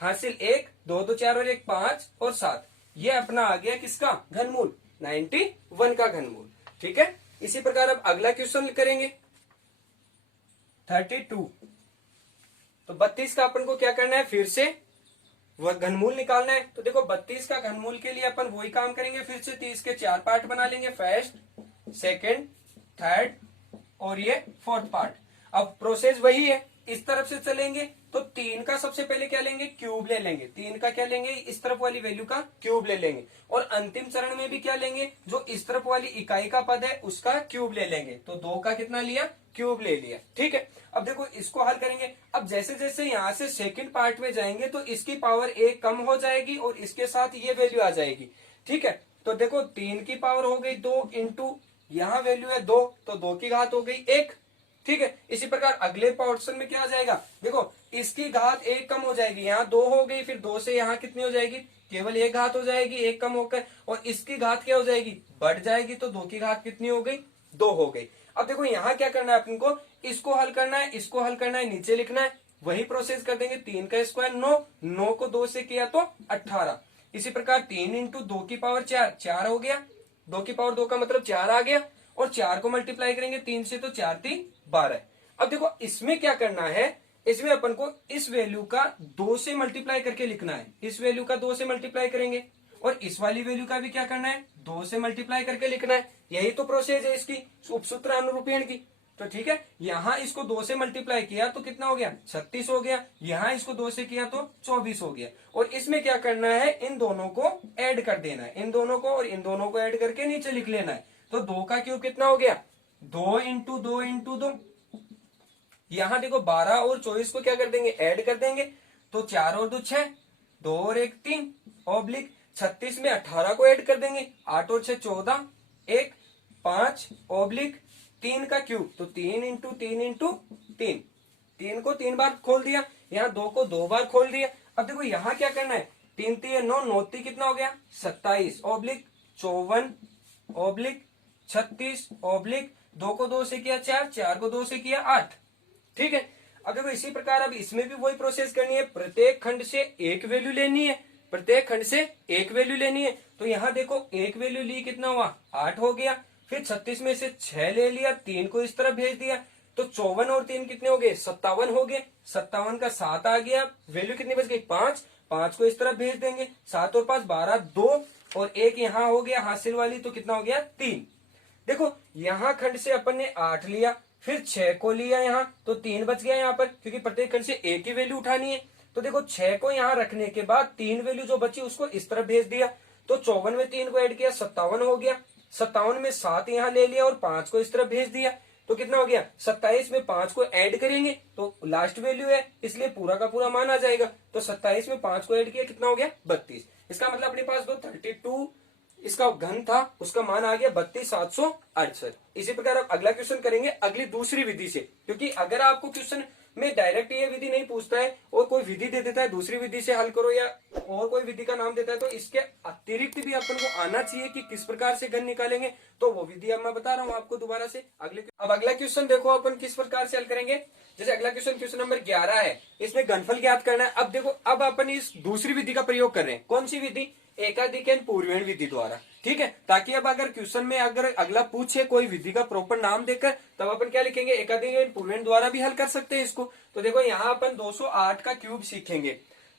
हासिल 1 2 2 4 और 1 5 और 7, ये अपना आ गया किसका घनमूल, 91 का घनमूल, ठीक है। इसी प्रकार अब अगला क्वेश्चन करेंगे 32। तो 32 का अपन को क्या करना है, फिर से वह घनमूल निकालना है। तो देखो 32 का घनमूल के लिए अपन वही काम करेंगे, फिर से 30 के 4 पार्ट बना लेंगे, फर्स्ट सेकंड थर्ड और ये फोर्थ पार्ट। अब प्रोसेस वही है, इस तरफ से चलेंगे तो 3 का सबसे पहले क्या लेंगे, क्यूब ले लेंगे। 3 का क्या लेंगे, इस तरफ वाली वैल्यू का क्यूब ले लेंगे, और अंतिम चरण में भी क्या लेंगे, जो इस तरफ वाली इकाई का पद है उसका क्यूब ले लेंगे। तो 2 का कितना लिया, क्यूब ले लिया, ठीक है। अब देखो इसको हल करेंगे। अब जैसे जैसे यहां से सेकंड पार्ट में जाएंगे तो इसकी पावर 1 कम हो जाएगी और इसके साथ ये वैल्यू आ जाएगी, ठीक है। तो देखो 3 की पावर हो गई 2 इंटू यहाँ वैल्यू है 2, तो 2 की घात हो गई 1, ठीक है। इसी प्रकार अगले पोर्शन में क्या आ जाएगा, देखो इसकी घात 1 कम हो जाएगी, यहाँ 2 हो गई, फिर 2 से यहाँ कितनी हो जाएगी, केवल 1 घात हो जाएगी 1 कम होकर, और इसकी घात क्या हो जाएगी, बढ़ जाएगी, तो 2 की घात कितनी हो गई 2 हो गई। अब देखो यहाँ क्या करना है अपन को, इसको हल करना है, इसको हल करना है, नीचे लिखना है, वही प्रोसेस कर देंगे। 3 का स्क्वायर 9, 9 को 2 से किया तो 18। इसी प्रकार 3 इंटू 2 की पावर 4, 4 हो गया, 2 की पावर 2 का मतलब 4 आ गया, और 4 को मल्टीप्लाई करेंगे 3 से तो 4 3 12। अब देखो इसमें क्या करना है, इसमें अपन को इस वैल्यू का 2 से मल्टीप्लाई करके लिखना है, इस वैल्यू का 2 से मल्टीप्लाई करेंगे, और इस वाली वैल्यू का भी क्या करना है 2 से मल्टीप्लाई करके लिखना है। यही तो प्रोसेस है इसकी उपसूत्र अनुरूपण की, तो ठीक है, यहाँ इसको 2 से मल्टीप्लाई किया तो कितना हो गया 36 हो गया, यहाँ इसको 2 से किया तो 24 हो गया। और इसमें क्या करना है, इन दोनों को ऐड कर देना है, इन दोनों को और इन दोनों को ऐड करके नीचे लिख लेना है। तो 2 का क्यूब कितना हो गया 2 इंटू 2 इंटू 2। यहाँ देखो 12 और 24 को क्या कर देंगे ऐड कर देंगे, तो 4 और 2 6, 2 और 1 3 ऑब्लिक 36 में 18 को ऐड कर देंगे, 8 और 6 14, 1 5 ऑब्लिक 3 का क्यूब, तो 3 इंटू 3 इंटू 3, 3 को 3 बार खोल दिया, यहाँ 2 को 2 बार खोल दिया। अब देखो यहाँ क्या करना है, 3 3 9 9 कितना हो गया 27 ऑब्लिक 54 ऑब्लिक 36 ऑब्लिक 2 को 2 से किया 4, 4 को 2 से किया 8। ठीक है, अब देखो इसी प्रकार अब इसमें भी वही प्रोसेस करनी है, प्रत्येक खंड से एक वैल्यू लेनी है, प्रत्येक खंड से एक वैल्यू लेनी है। तो यहाँ देखो एक वैल्यू ली कितना हुआ 8 हो गया, फिर 36 में से 6 ले लिया, 3 को इस तरफ भेज दिया, तो 54 और 3 कितने हो गए 57 हो गए, 57 का 7 आ गया, वैल्यू कितनी बच गई 5, 5 को इस तरफ भेज देंगे, 7 और 5 12, 2 और 1 यहाँ हो गया हासिल वाली, तो कितना हो गया 3। देखो यहाँ खंड से अपन ने 8 लिया, फिर 6 को लिया यहाँ, तो 3 बच गया यहाँ पर, क्योंकि प्रत्येक खंड से एक ही वैल्यू उठानी है। तो देखो 6 को यहाँ रखने के बाद 3 वैल्यू जो बची उसको इस तरफ भेज दिया, तो 54 में 3 को ऐड किया 57 हो गया, 57 में 7 यहाँ ले लिया और 5 को इस तरफ भेज दिया, तो कितना हो गया 27 में 5 को ऐड करेंगे तो लास्ट वैल्यू है, इसलिए पूरा का पूरा मान आ जाएगा। तो 27 में 5 को ऐड किया कितना हो गया 32। इसका मतलब अपने पास जो 32 इसका घन था उसका मान आ गया 32,768। इसी प्रकार अब अगला क्वेश्चन करेंगे अगली दूसरी विधि से, क्योंकि अगर आपको क्वेश्चन में डायरेक्ट ये विधि नहीं पूछता है और कोई विधि दे देता है दूसरी विधि से हल करो या और कोई विधि का नाम देता है, तो इसके अतिरिक्त भी अपन को आना चाहिए कि किस प्रकार से घन निकालेंगे, तो वो विधि अब मैं बता रहा हूँ आपको दोबारा से। अब अगला क्वेश्चन देखो अपन किस प्रकार से हल करेंगे। जैसे अगला क्वेश्चन क्वेश्चन नंबर 11 है, इसमें घनफल ज्ञात करना है। अब देखो अब अपन इस दूसरी विधि का प्रयोग कर रहे हैं, कौन सी विधि, एकाधिक एवं पूर्वेण विधि द्वारा। ठीक है, ताकि अब अगर क्वेश्चन में अगर अगला पूछे कोई विधि का प्रॉपर नाम देकर, तब अपन क्या लिखेंगे एकाधिक एवं पूर्वेण द्वारा भी हल कर सकते हैं इसको। तो देखो यहाँ अपन 208 का क्यूब सीखेंगे,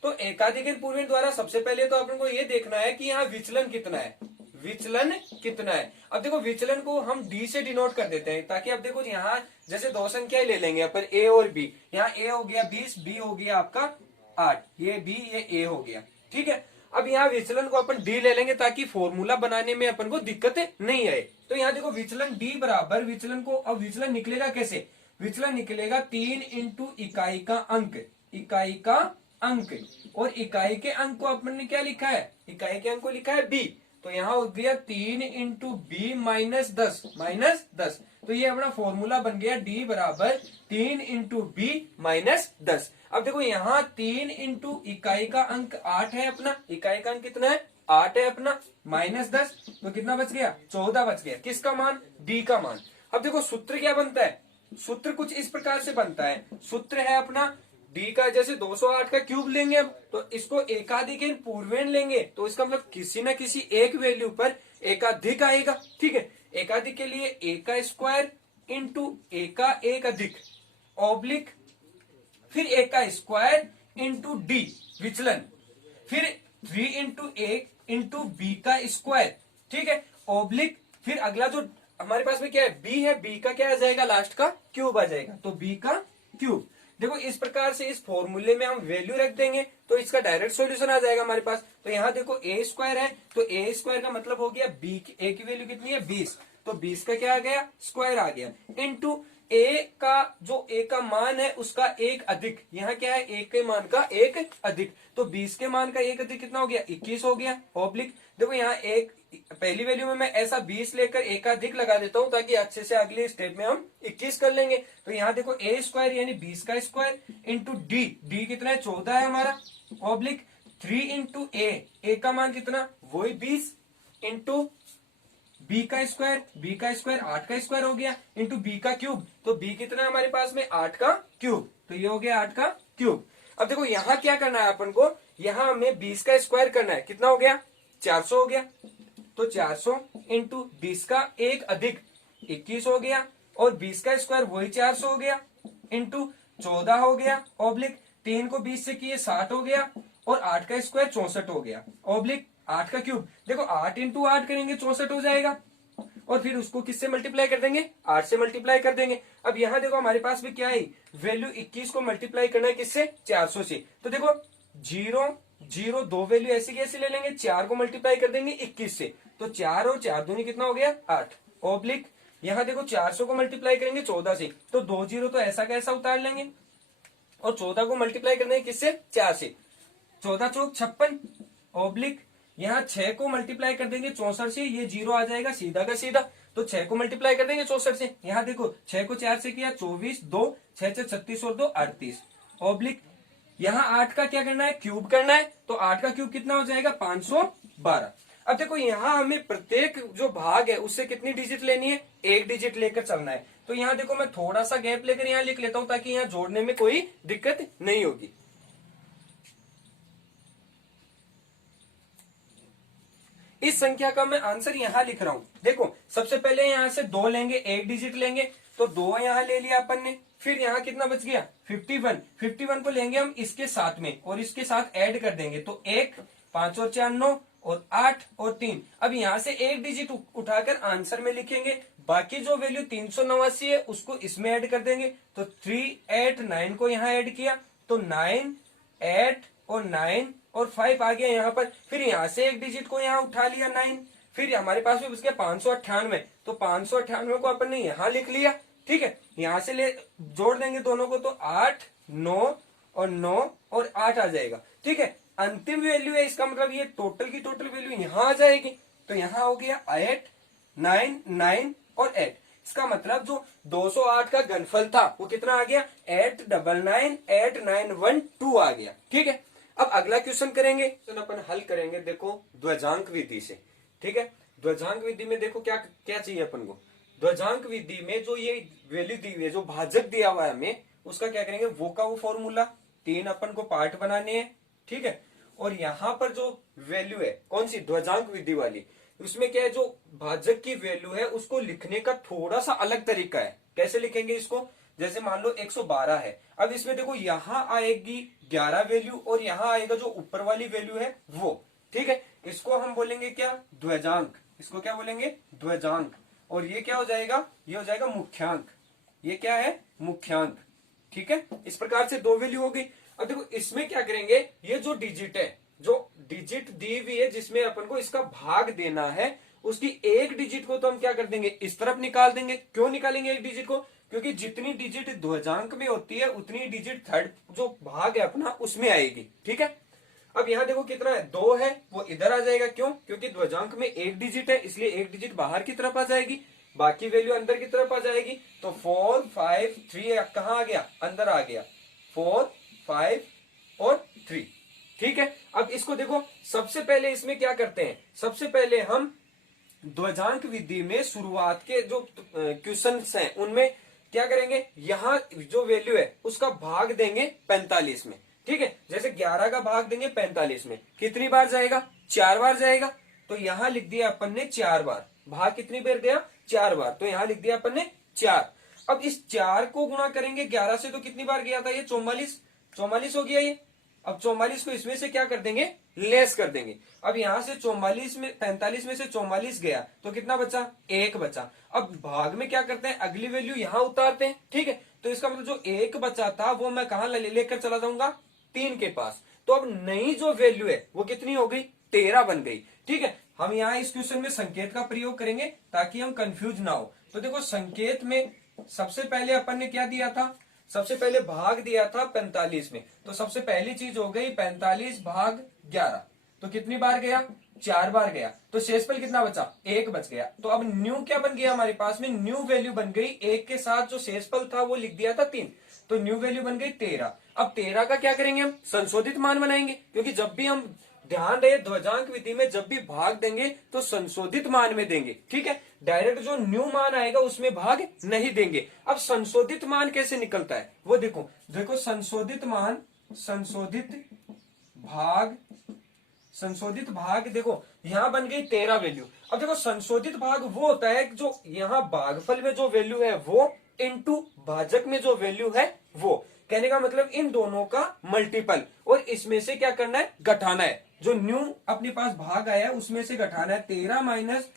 तो एकाधिक एवं पूर्वेण द्वारा सबसे पहले तो अपन को ये देखना है कि यहाँ विचलन कितना है, विचलन कितना है। अब देखो विचलन को हम डी से डिनोट कर देते हैं, ताकि अब देखो यहाँ जैसे दो संख्याएं ले लेंगे अपन ए और बी, यहाँ ए हो गया 20, बी हो गया आपका 8, ये बी ये ए हो गया। ठीक है, अब यहाँ विचलन को अपन डी ले लेंगे ताकि फॉर्मूला बनाने में अपन को दिक्कत नहीं आए। तो यहाँ देखो विचलन डी बराबर विचलन को, अब विचलन निकलेगा कैसे, विचलन निकलेगा 3 इंटू इकाई का अंक, इकाई का अंक, और इकाई के अंक को अपन ने क्या लिखा है, इकाई के अंक को लिखा है बी, तो यहाँ हो गया 3 इंटू बी माइनस 10, माइनस 10। तो ये अपना फॉर्मूला बन गया डी बराबर 3 इंटू बी माइनस 10। अब देखो यहाँ 3 इंटू इकाई का अंक 8 है अपना, इकाई का अंक कितना है 8 है अपना, माइनस 10, तो कितना बच गया 14 बच गया, किसका मान डी का मान। अब देखो सूत्र क्या बनता है, सूत्र कुछ इस प्रकार से बनता है, सूत्र है अपना डी का, जैसे 208 का क्यूब लेंगे अब, तो इसको एकाधिक एवं पूर्वेण लेंगे, तो इसका मतलब किसी न किसी एक वैल्यू पर एकाधिक आएगा। ठीक है, एकाधिक के लिए ए का स्क्वायर इंटू ए का एक अधिक ऑब्लिक फिर ए का स्क्वायर इंटू डी विचलन, फिर 3 इंटू ए इंटू बी का स्क्वायर। ठीक है, ऑब्लिक फिर अगला जो हमारे पास में क्या है बी है, बी का क्या आ जाएगा लास्ट का क्यूब आ जाएगा, तो बी का क्यूब। देखो इस प्रकार से इस फॉर्मूले में हम वैल्यू रख देंगे तो इसका डायरेक्ट सॉल्यूशन आ जाएगा हमारे पास। तो यहाँ देखो ए स्क्वायर है, तो ए स्क्वायर का मतलब हो गया बी की ए की वैल्यू कितनी है 20, तो 20 का क्या आ गया स्क्वायर आ गया, इंटू ए का जो ए का मान है उसका एक अधिक, यहाँ क्या है ए के मान का एक अधिक, तो 20 के मान का एक अधिक कितना हो गया 21 हो गया ऑब्लिक। देखो यहाँ एक पहली वैल्यू में मैं ऐसा 20 लेकर एक का अधिक लगा देता हूं ताकि अच्छे से अगले स्टेप में हम 21 कर लेंगे। तो यहाँ देखो ए स्क्वायर यानी 20 का स्क्वायर इंटू डी, डी कितना है 14 है हमारा ऑब्लिक 3 इंटू ए का मान कितना वही 20 इंटू बी का स्क्वायर, बी का स्क्वायर 8 का स्क्वायर हो गया इंटू बी का क्यूब, तो बी कितना है हमारे पास में 8 का क्यूब, तो ये हो गया 8 का क्यूब। अब देखो यहाँ क्या करना है अपन को, यहाँ हमें 20 का स्क्वायर करना है, कितना हो गया 400 हो गया, तो 400 इंटू 20 का एक अधिक 21 हो गया, और 20 का स्क्वायर वही 400 हो गया इंटू 14 हो गया ऑब्लिक 3 को 20 से किए 60 हो गया, और 8 का स्क्वायर 64 हो गया ऑब्लिक 8 का क्यूब। देखो 8 इंटू 8 करेंगे 64 हो जाएगा, और फिर उसको किससे मल्टीप्लाई कर देंगे, 8 से मल्टीप्लाई कर देंगे। अब यहाँ देखो हमारे पास में क्या है, वैल्यू 21 को मल्टीप्लाई करना है किससे, 400 से। तो देखो 0 0 दो वैल्यू ऐसी कैसे ले लेंगे, 4 को मल्टीप्लाई कर देंगे 21 से, तो 4 और 4 दूनी कितना हो गया 8 ऑब्लिक। यहाँ देखो 400 को मल्टीप्लाई करेंगे 14 से, तो 2 0 तो ऐसा कैसा उतार लेंगे, और 14 को मल्टीप्लाई कर देंगे किससे, 4 से, 14 चौक 56 ऑब्लिक। यहाँ 6 को मल्टीप्लाई कर देंगे 64 से, ये 0 आ जाएगा सीधा का सीधा, तो 6 को मल्टीप्लाई कर देंगे 64 से। यहाँ देखो 6 को 4 से किया 24, 2 6 6 36 और 2 38 ऑब्लिक। यहाँ 8 का क्या करना है, क्यूब करना है, तो 8 का क्यूब कितना हो जाएगा 512। अब देखो यहाँ हमें प्रत्येक जो भाग है उससे कितनी डिजिट लेनी है, एक डिजिट लेकर चलना है। तो यहाँ देखो मैं थोड़ा सा गैप लेकर यहाँ लिख लेता हूं ताकि यहाँ जोड़ने में कोई दिक्कत नहीं होगी। इस संख्या का मैं आंसर यहां लिख रहा हूं। देखो सबसे पहले यहां से 2 लेंगे, एक डिजिट लेंगे, तो 2 यहां ले लिया अपन ने। फिर यहां कितना बच गया 51, 51 को लेंगे हम इसके साथ में और इसके साथ ऐड कर देंगे, तो 1 5 और 4 9 और 8 और 3। अब यहां से एक डिजिट उठाकर आंसर में लिखेंगे, बाकी जो वैल्यू 389 है उसको इसमें ऐड कर देंगे। तो 3 8 9 को यहाँ ऐड किया, तो 9 8 और 9 और 5 आ गया यहाँ पर। फिर यहाँ से एक डिजिट को यहाँ उठा लिया 9, फिर हमारे पास में बच गया 598, तो 598 को अपन ने यहाँ लिख लिया। ठीक है, यहाँ से ले जोड़ देंगे दोनों को, तो 8 9 और 9 और 8 आ जाएगा। ठीक है, अंतिम वैल्यू है, इसका मतलब ये टोटल की टोटल वैल्यू यहाँ आ जाएगी। तो यहाँ हो गया 8 9 9 और 8। इसका मतलब जो 208 का घनफल था वो कितना आ गया, 8998912 आ गया। ठीक है, अब अगला क्वेश्चन करेंगे, तो अपन हल करेंगे देखो ध्वजांक विधि से। ठीक है, ध्वजांक विधि में देखो क्या क्या चाहिए अपन को। ध्वजांक विधि में जो ये वैल्यू दी हुई है, जो भाजक दिया हुआ है हमें, उसका क्या करेंगे, वो का वो फॉर्मूला, 3 अपन को पार्ट बनाने हैं। ठीक है, और यहाँ पर जो वैल्यू है कौन सी, ध्वजांक विधि वाली, उसमें क्या है, जो भाजक की वैल्यू है उसको लिखने का थोड़ा सा अलग तरीका है। कैसे लिखेंगे इसको, जैसे मान लो 112 है, अब इसमें देखो यहाँ आएगी 11 वैल्यू और यहाँ आएगा जो ऊपर वाली वैल्यू है वो। ठीक है, इसको हम बोलेंगे क्या, ध्वजांक। इसको क्या बोलेंगे, ध्वजांक। और ये क्या हो जाएगा, ये हो जाएगा मुख्यांक। ये क्या है, मुख्यांक। ठीक है, इस प्रकार से 2 वैल्यू हो गई। अब देखो इसमें क्या करेंगे, ये जो डिजिट है, जो डिजिट दी हुई है जिसमें अपन को इसका भाग देना है, उसकी एक डिजिट को तो हम क्या कर देंगे, इस तरफ निकाल देंगे। क्यों निकालेंगे एक डिजिट को, क्योंकि जितनी डिजिट ध्वजांक में होती है उतनी डिजिट थर्ड जो भाग है अपना उसमें आएगी। ठीक है, अब यहाँ देखो कितना है, 2 है, वो इधर आ जाएगा। क्यों, क्योंकि ध्वजांक में एक डिजिट है, इसलिए एक डिजिट बाहर की तरफ आ जाएगी, बाकी वैल्यू अंदर की तरफ आ जाएगी। तो 4 5 3 कहाँ आ गया, अंदर आ गया, 4 5 और 3। ठीक है, अब इसको देखो सबसे पहले इसमें क्या करते हैं, सबसे पहले हम ध्वजांक विधि में शुरुआत के जो क्वेश्चन हैं उनमें क्या करेंगे, यहाँ जो वैल्यू है उसका भाग देंगे 45 में। ठीक है, जैसे 11 का भाग देंगे 45 में, कितनी बार जाएगा, 4 बार जाएगा। तो यहाँ लिख दिया अपन ने 4 बार, भाग कितनी बार गया, 4 बार, तो यहाँ लिख दिया अपन ने 4। अब इस 4 को गुणा करेंगे 11 से, तो कितनी बार गया था ये, 44 हो गया ये। अब 44 को इसमें से क्या कर देंगे, लेस कर देंगे। अब यहां से 44 में 45 में से 44 गया तो कितना बचा, 1 बचा। अब भाग में क्या करते हैं, अगली वैल्यू यहां उतारते हैं। ठीक है, तो इसका मतलब जो 1 बचा था वो मैं कहां लेकर चला जाऊंगा, 3 के पास। तो अब नई जो वैल्यू है वो कितनी हो गई, 13 बन गई। ठीक है, हम यहाँ इस क्वेश्चन में संकेत का प्रयोग करेंगे ताकि हम कंफ्यूज ना हो। तो देखो संकेत में सबसे पहले अपन ने क्या दिया था, सबसे पहले भाग दिया था 45 में, तो सबसे पहली चीज हो गई 45 भाग 11, तो कितनी बार गया, 4 बार गया। तो शेषफल कितना बचा, 1 बच गया। तो अब न्यू क्या बन गया हमारे पास में, न्यू वैल्यू बन गई 1 के साथ जो शेषफल था वो लिख दिया था 3, तो न्यू वैल्यू बन गई 13। अब 13 का क्या करेंगे, हम संशोधित मान बनाएंगे, क्योंकि जब भी हम, ध्यान रहे ध्वजांक विधि में जब भी भाग देंगे तो संशोधित मान में देंगे। ठीक है, डायरेक्ट जो न्यू मान आएगा उसमें भाग नहीं देंगे। अब संशोधित मान कैसे निकलता है वो देखो, देखो संशोधित मान, संशोधित भाग देखो यहां बन गई 13 वैल्यू। अब देखो संशोधित भाग वो होता है जो यहाँ भागफल में जो वैल्यू है वो इनटू भाजक में जो वैल्यू है वो, कहने का मतलब इन दोनों का मल्टीपल, और इसमें से क्या करना है, घटाना है। जो न्यू अपने पास भाग आया है उसमें से घटाना है, 13 माइनस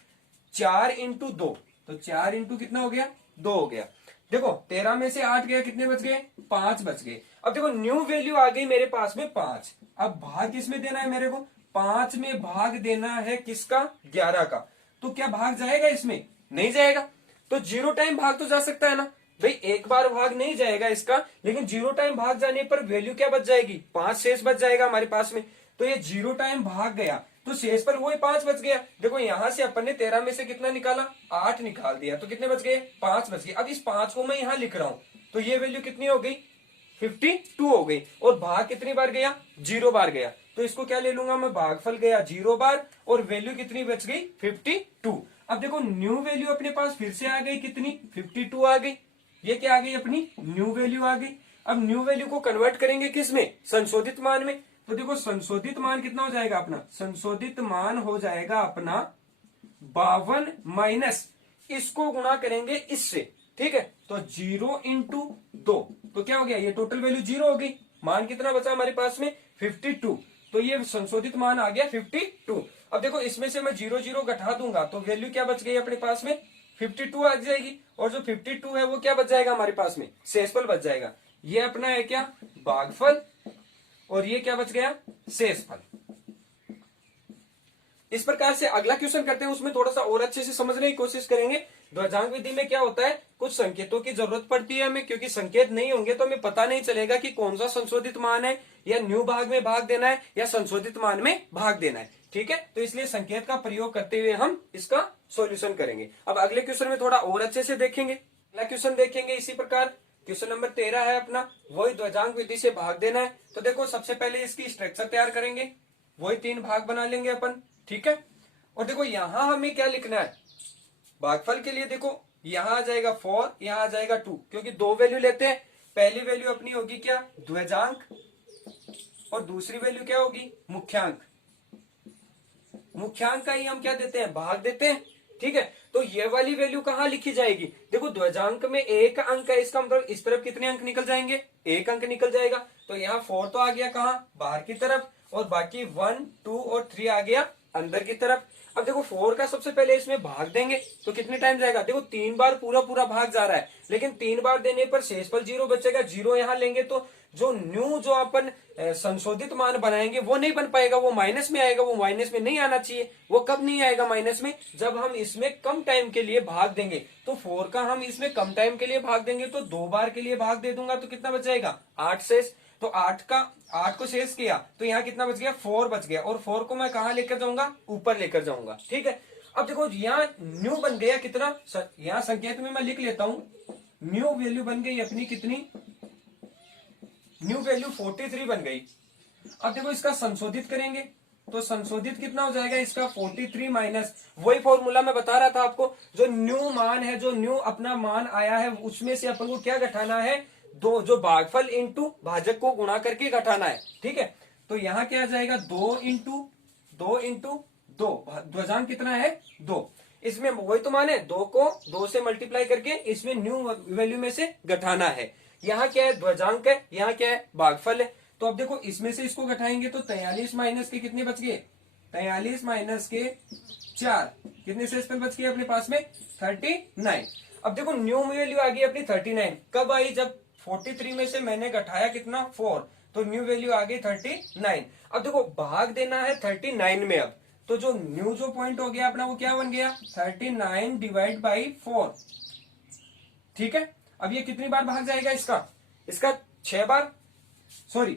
4 इंटू 2, तो 4 इंटू कितना हो गया, 2 हो गया। देखो 13 में से 8 गया, कितने बच गए, 5 बच गए। अब देखो न्यू वैल्यू आ गई मेरे पास में 5। अब भाग किसमें देना है मेरे को, 5 में भाग देना है किसका, 11 का। तो क्या भाग जाएगा इसमें, नहीं जाएगा। तो 0 टाइम भाग तो जा सकता है ना भाई, एक बार भाग नहीं जाएगा इसका, लेकिन 0 टाइम भाग जाने पर वैल्यू क्या बच जाएगी, 5 शेष बच जाएगा हमारे पास में। तो ये 0 टाइम भाग गया तो शेष पर वही 5 बच गया। देखो यहां से अपन ने 13 में से कितना निकाला, 8 निकाल दिया, तो कितने बच गए, 5 बच गए। अब इस 5 को मैं यहां लिख रहा हूं, तो ये वैल्यू कितनी हो गई, 52 हो गई। और भाग कितनी बार गया, 0 बार गया। तो इसको क्या ले लूंगा मैं, भागफल गया 0 बार और वैल्यू कितनी बच गई, 52। अब देखो न्यू वैल्यू अपने पास फिर से आ गई, कितनी, 52 आ गई। ये क्या आ गई, अपनी न्यू वैल्यू आ गई। अब न्यू वैल्यू को कन्वर्ट करेंगे किस में, संशोधित मान में। तो देखो संशोधित मान कितना हो जाएगा अपना, संशोधित मान हो जाएगा अपना 52 माइनस इसको गुणा करेंगे इससे, ठीक है। तो 0 इंटू 2, तो क्या हो गया, ये टोटल वैल्यू 0 हो गई। मान कितना बचा हमारे पास में, 52। तो ये संशोधित मान आ गया 52। अब देखो इसमें से मैं 0 0 घटा दूंगा तो वैल्यू क्या बच गई अपने पास में, 52 आ जाएगी। और जो 52 है वो क्या बच जाएगा हमारे पास में, शेषफल बच जाएगा। ये अपना है क्या, भागफल, और ये क्या बच गया, शेषफल। इस प्रकार से अगला क्वेश्चन करते हैं, उसमें थोड़ा सा और अच्छे से समझने की कोशिश करेंगे। ध्वजांक विधि में क्या होता है, कुछ संकेतों की जरूरत पड़ती है हमें, क्योंकि संकेत नहीं होंगे तो हमें पता नहीं चलेगा कि कौन सा संशोधित मान है, या न्यू भाग में भाग देना है या संशोधित मान में भाग देना है, ठीक है। तो इसलिए संकेत का प्रयोग करते हुए हम इसका सॉल्यूशन करेंगे। अब अगले क्वेश्चन में थोड़ा और अच्छे से देखेंगे। अगला क्वेश्चन देखेंगे इसी प्रकार, क्वेश्चन नंबर 13 है अपना, वही ध्वजांक विधि से भाग देना है। तो देखो सबसे पहले इसकी स्ट्रक्चर तैयार करेंगे, वही 3 भाग बना लेंगे अपन, ठीक है। और देखो यहां हमें क्या लिखना है, भागफल के लिए देखो यहां आ जाएगा 4, यहां आ जाएगा 2, क्योंकि 2 वैल्यू लेते हैं। पहली वैल्यू अपनी होगी क्या, ध्वजांक, और दूसरी वैल्यू क्या होगी, मुख्यांक। मुख्यांक का ही हम क्या देते हैं, भाग देते हैं, ठीक है। तो ये वाली वैल्यू कहां लिखी जाएगी, देखो ध्वजांक में 1 अंक है, इसका मतलब इस तरफ कितने अंक निकल जाएंगे, 1 अंक निकल जाएगा। तो यहाँ 4 तो आ गया कहां, बाहर की तरफ, और बाकी 1 2 और 3 आ गया अंदर की तरफ। अब देखो 4 का सबसे पहले इसमें भाग देंगे तो कितने टाइम जाएगा, देखो 3 बार पूरा पूरा भाग जा रहा है, लेकिन 3 बार देने पर शेषफल 0 बचेगा। 0 यहां लेंगे तो जो न्यू जो अपन संशोधित मान बनाएंगे वो नहीं बन पाएगा, वो माइनस में आएगा। वो माइनस में नहीं आना चाहिए। वो कब नहीं आएगा माइनस में, जब हम इसमें कम टाइम के लिए भाग देंगे। तो 4 का हम इसमें कम टाइम के लिए भाग देंगे, तो 2 बार के लिए भाग दे दूंगा तो कितना बच जाएगा, 8 शेष। तो 8 को शेष किया तो यहाँ कितना बच गया, 4 बच गया। और 4 को मैं कहां लेकर जाऊंगा, ऊपर लेकर जाऊंगा, ठीक है। अब देखो यहाँ न्यू बन गया कितना, यहाँ संकेत में मैं लिख लेता हूं, न्यू वैल्यू बन गई अपनी कितनी, न्यू वैल्यू 43 बन गई। अब देखो इसका संशोधित करेंगे तो संशोधित कितना हो जाएगा इसका, 43 माइनस वही फॉर्मूला मैं बता रहा था आपको, जो न्यू मान है, जो न्यू अपना मान आया है उसमें से अपन को क्या घटाना है, दो, जो भागफल इंटू भाजक को गुणा करके घटाना है, ठीक है। तो यहाँ क्या आ जाएगा, 2 इंटू 2 ध्वजांक कितना है, 2। इसमें वही तो मान है, 2 को 2 से मल्टीप्लाई करके इसमें न्यू वैल्यू में से घटाना है। यहाँ क्या है, ध्वजांक है, यहाँ क्या है, भागफल है। तो अब देखो इसमें से इसको घटाएंगे तो 43 माइनस के कितने बच गए, 43 माइनस के 4, कितने शेषफल बच गए अपने पास में, 39। अब देखो न्यू वैल्यू आ गई अपनी 39, कब आई, जब 43 में से मैंने घटाया कितना, 4, तो न्यू वैल्यू आ गई 39। अब देखो भाग देना है 39 में। अब तो जो न्यू जो पॉइंट हो गया अपना वो क्या बन गया, 39 डिवाइड बाई 4, ठीक है। अब ये कितनी बार भाग जाएगा इसका 6 बार, सॉरी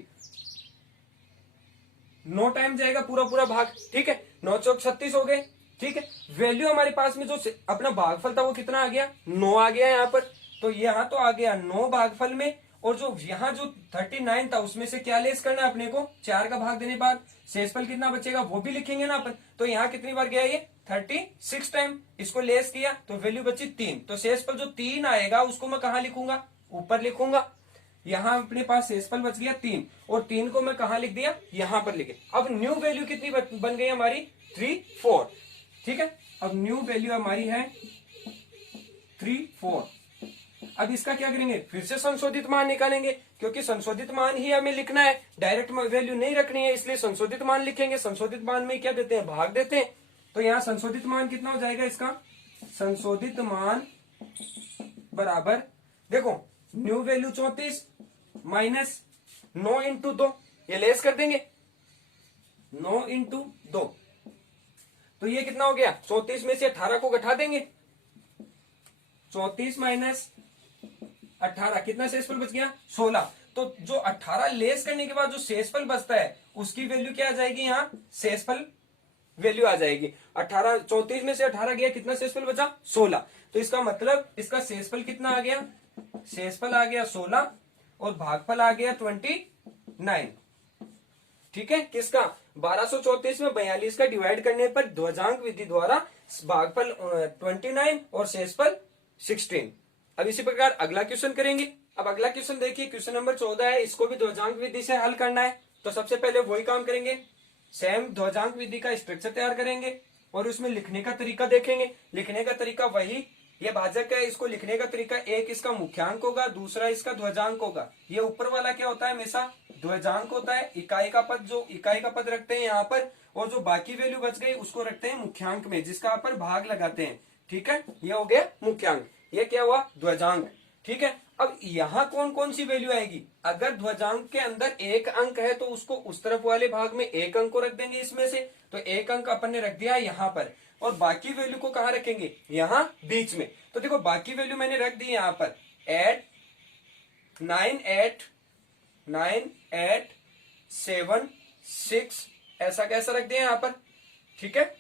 9 टाइम जाएगा पूरा पूरा भाग, ठीक है। 9 चौक 36 हो गए, ठीक है। वैल्यू हमारे पास में जो अपना भागफल था वो कितना आ गया, 9 आ गया यहाँ पर। तो यहाँ तो आ गया 9 भागफल में, और जो यहाँ जो 39 था उसमें से क्या लेस करना है अपने को, 4 का भाग देने बाद शेषफल कितना बचेगा वो भी लिखेंगे ना अपन। तो यहाँ कितनी बार गया ये, 36 टाइम, इसको लेस किया तो वैल्यू बची 3। तो शेषफल जो 3 आएगा उसको मैं कहाँ लिखूंगा, ऊपर लिखूंगा। यहाँ अपने पास शेषफल बच गया 3, और 3 को मैं कहा लिख दिया, यहां पर लिखे। अब न्यू वैल्यू कितनी बन गई हमारी, 3 4, ठीक है। अब न्यू वैल्यू हमारी है 3 4। अब इसका क्या करेंगे, फिर से संशोधित मान निकालेंगे, क्योंकि संशोधित मान ही हमें लिखना है, डायरेक्ट वैल्यू नहीं रखनी है, इसलिए संशोधित मान लिखेंगे। संशोधित मान में क्या देते हैं, भाग देते हैं, तो यहाँ संशोधित मान कितना हो जाएगा इसका, संशोधित मान बराबर, देखो न्यू वैल्यू 34 माइनस 9 इंटू 2, ये लेस कर देंगे 9 इंटू 2, तो ये कितना हो गया, 34 में से 18 को घटा देंगे, 34 माइनस 18 कितना शेषफल बच गया 16। तो जो 18 लेस करने के बाद जो शेषफल बचता है उसकी वैल्यू क्या आ जाएगी, यहाँ शेषफल वैल्यू आ जाएगी 18, 34 में से 18 गया, कितना शेषफल बचा 16। तो इसका मतलब इसका शेषफल कितना आ गया, शेषफल आ गया 16 और भागफल आ गया 29। ठीक है, किसका 1234 में 42 का डिवाइड करने पर ध्वजांक विधि द्वारा भागफल 29 और शेषफल 16। अब इसी प्रकार अगला क्वेश्चन करेंगे। अब अगला क्वेश्चन देखिए, क्वेश्चन नंबर 14 है, इसको भी ध्वजांक विधि से हल करना है। तो सबसे पहले वही काम करेंगे, सेम ध्वजांक विधि का स्ट्रक्चर तैयार करेंगे और उसमें लिखने का तरीका देखेंगे। लिखने का तरीका वही, ये भाजक है, इसको लिखने का तरीका एक इसका मुख्यांक होगा, दूसरा इसका ध्वजांक होगा। ये ऊपर वाला क्या होता है, हमेशा ध्वजांक होता है, इकाई का पद, जो इकाई का पद रखते हैं यहाँ पर, और जो बाकी वैल्यू बच गई उसको रखते हैं मुख्यांक में, जिसका अपन भाग लगाते हैं। ठीक है, ये हो गया मुख्यांक, ये क्या हुआ ध्वजांक। ठीक है, अब यहाँ कौन कौन सी वैल्यू आएगी, अगर ध्वजांक के अंदर एक अंक है तो उसको उस तरफ वाले भाग में एक अंक को रख देंगे इसमें से, तो एक अंक अपन ने रख दिया यहाँ पर, और बाकी वैल्यू को कहाँ रखेंगे, यहाँ बीच में। तो देखो बाकी वैल्यू मैंने रख दी यहाँ पर 9 8 7 6, ऐसा कैसा रख दिया यहाँ पर। ठीक है,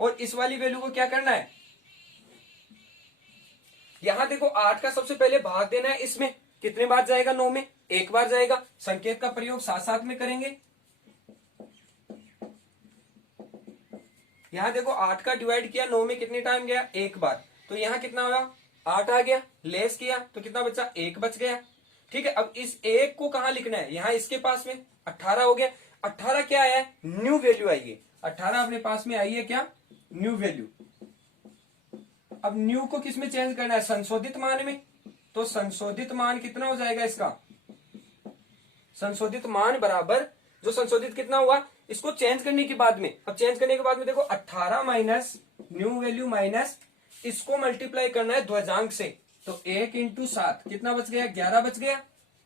और इस वाली वैल्यू को क्या करना है, यहां देखो 8 का सबसे पहले भाग देना है, इसमें कितने बार जाएगा, 9 में एक बार जाएगा। संकेत का प्रयोग साथ साथ में करेंगे। यहां देखो 8 का डिवाइड किया 9 में कितने टाइम गया, एक बार, तो यहां कितना होगा 8 आ गया, लेस किया तो कितना बचा, एक बच गया। ठीक है, अब इस एक को कहां लिखना है, यहां इसके पास में 18 हो गया। 18 क्या आया है, न्यू वैल्यू आई है, 18 अपने पास में आई है क्या, न्यू वैल्यू। अब न्यू को किस में चेंज करना है, संशोधित मान में। तो संशोधित मान कितना हो जाएगा इसका, संशोधित मान बराबर, जो संशोधित कितना हुआ, इसको चेंज करने के बाद में, अब चेंज करने के बाद में देखो 18 माइनस न्यू वैल्यू माइनस इसको मल्टीप्लाई करना है ध्वजांक से, तो 1 इंटू 7 कितना बच गया, 11 बच गया।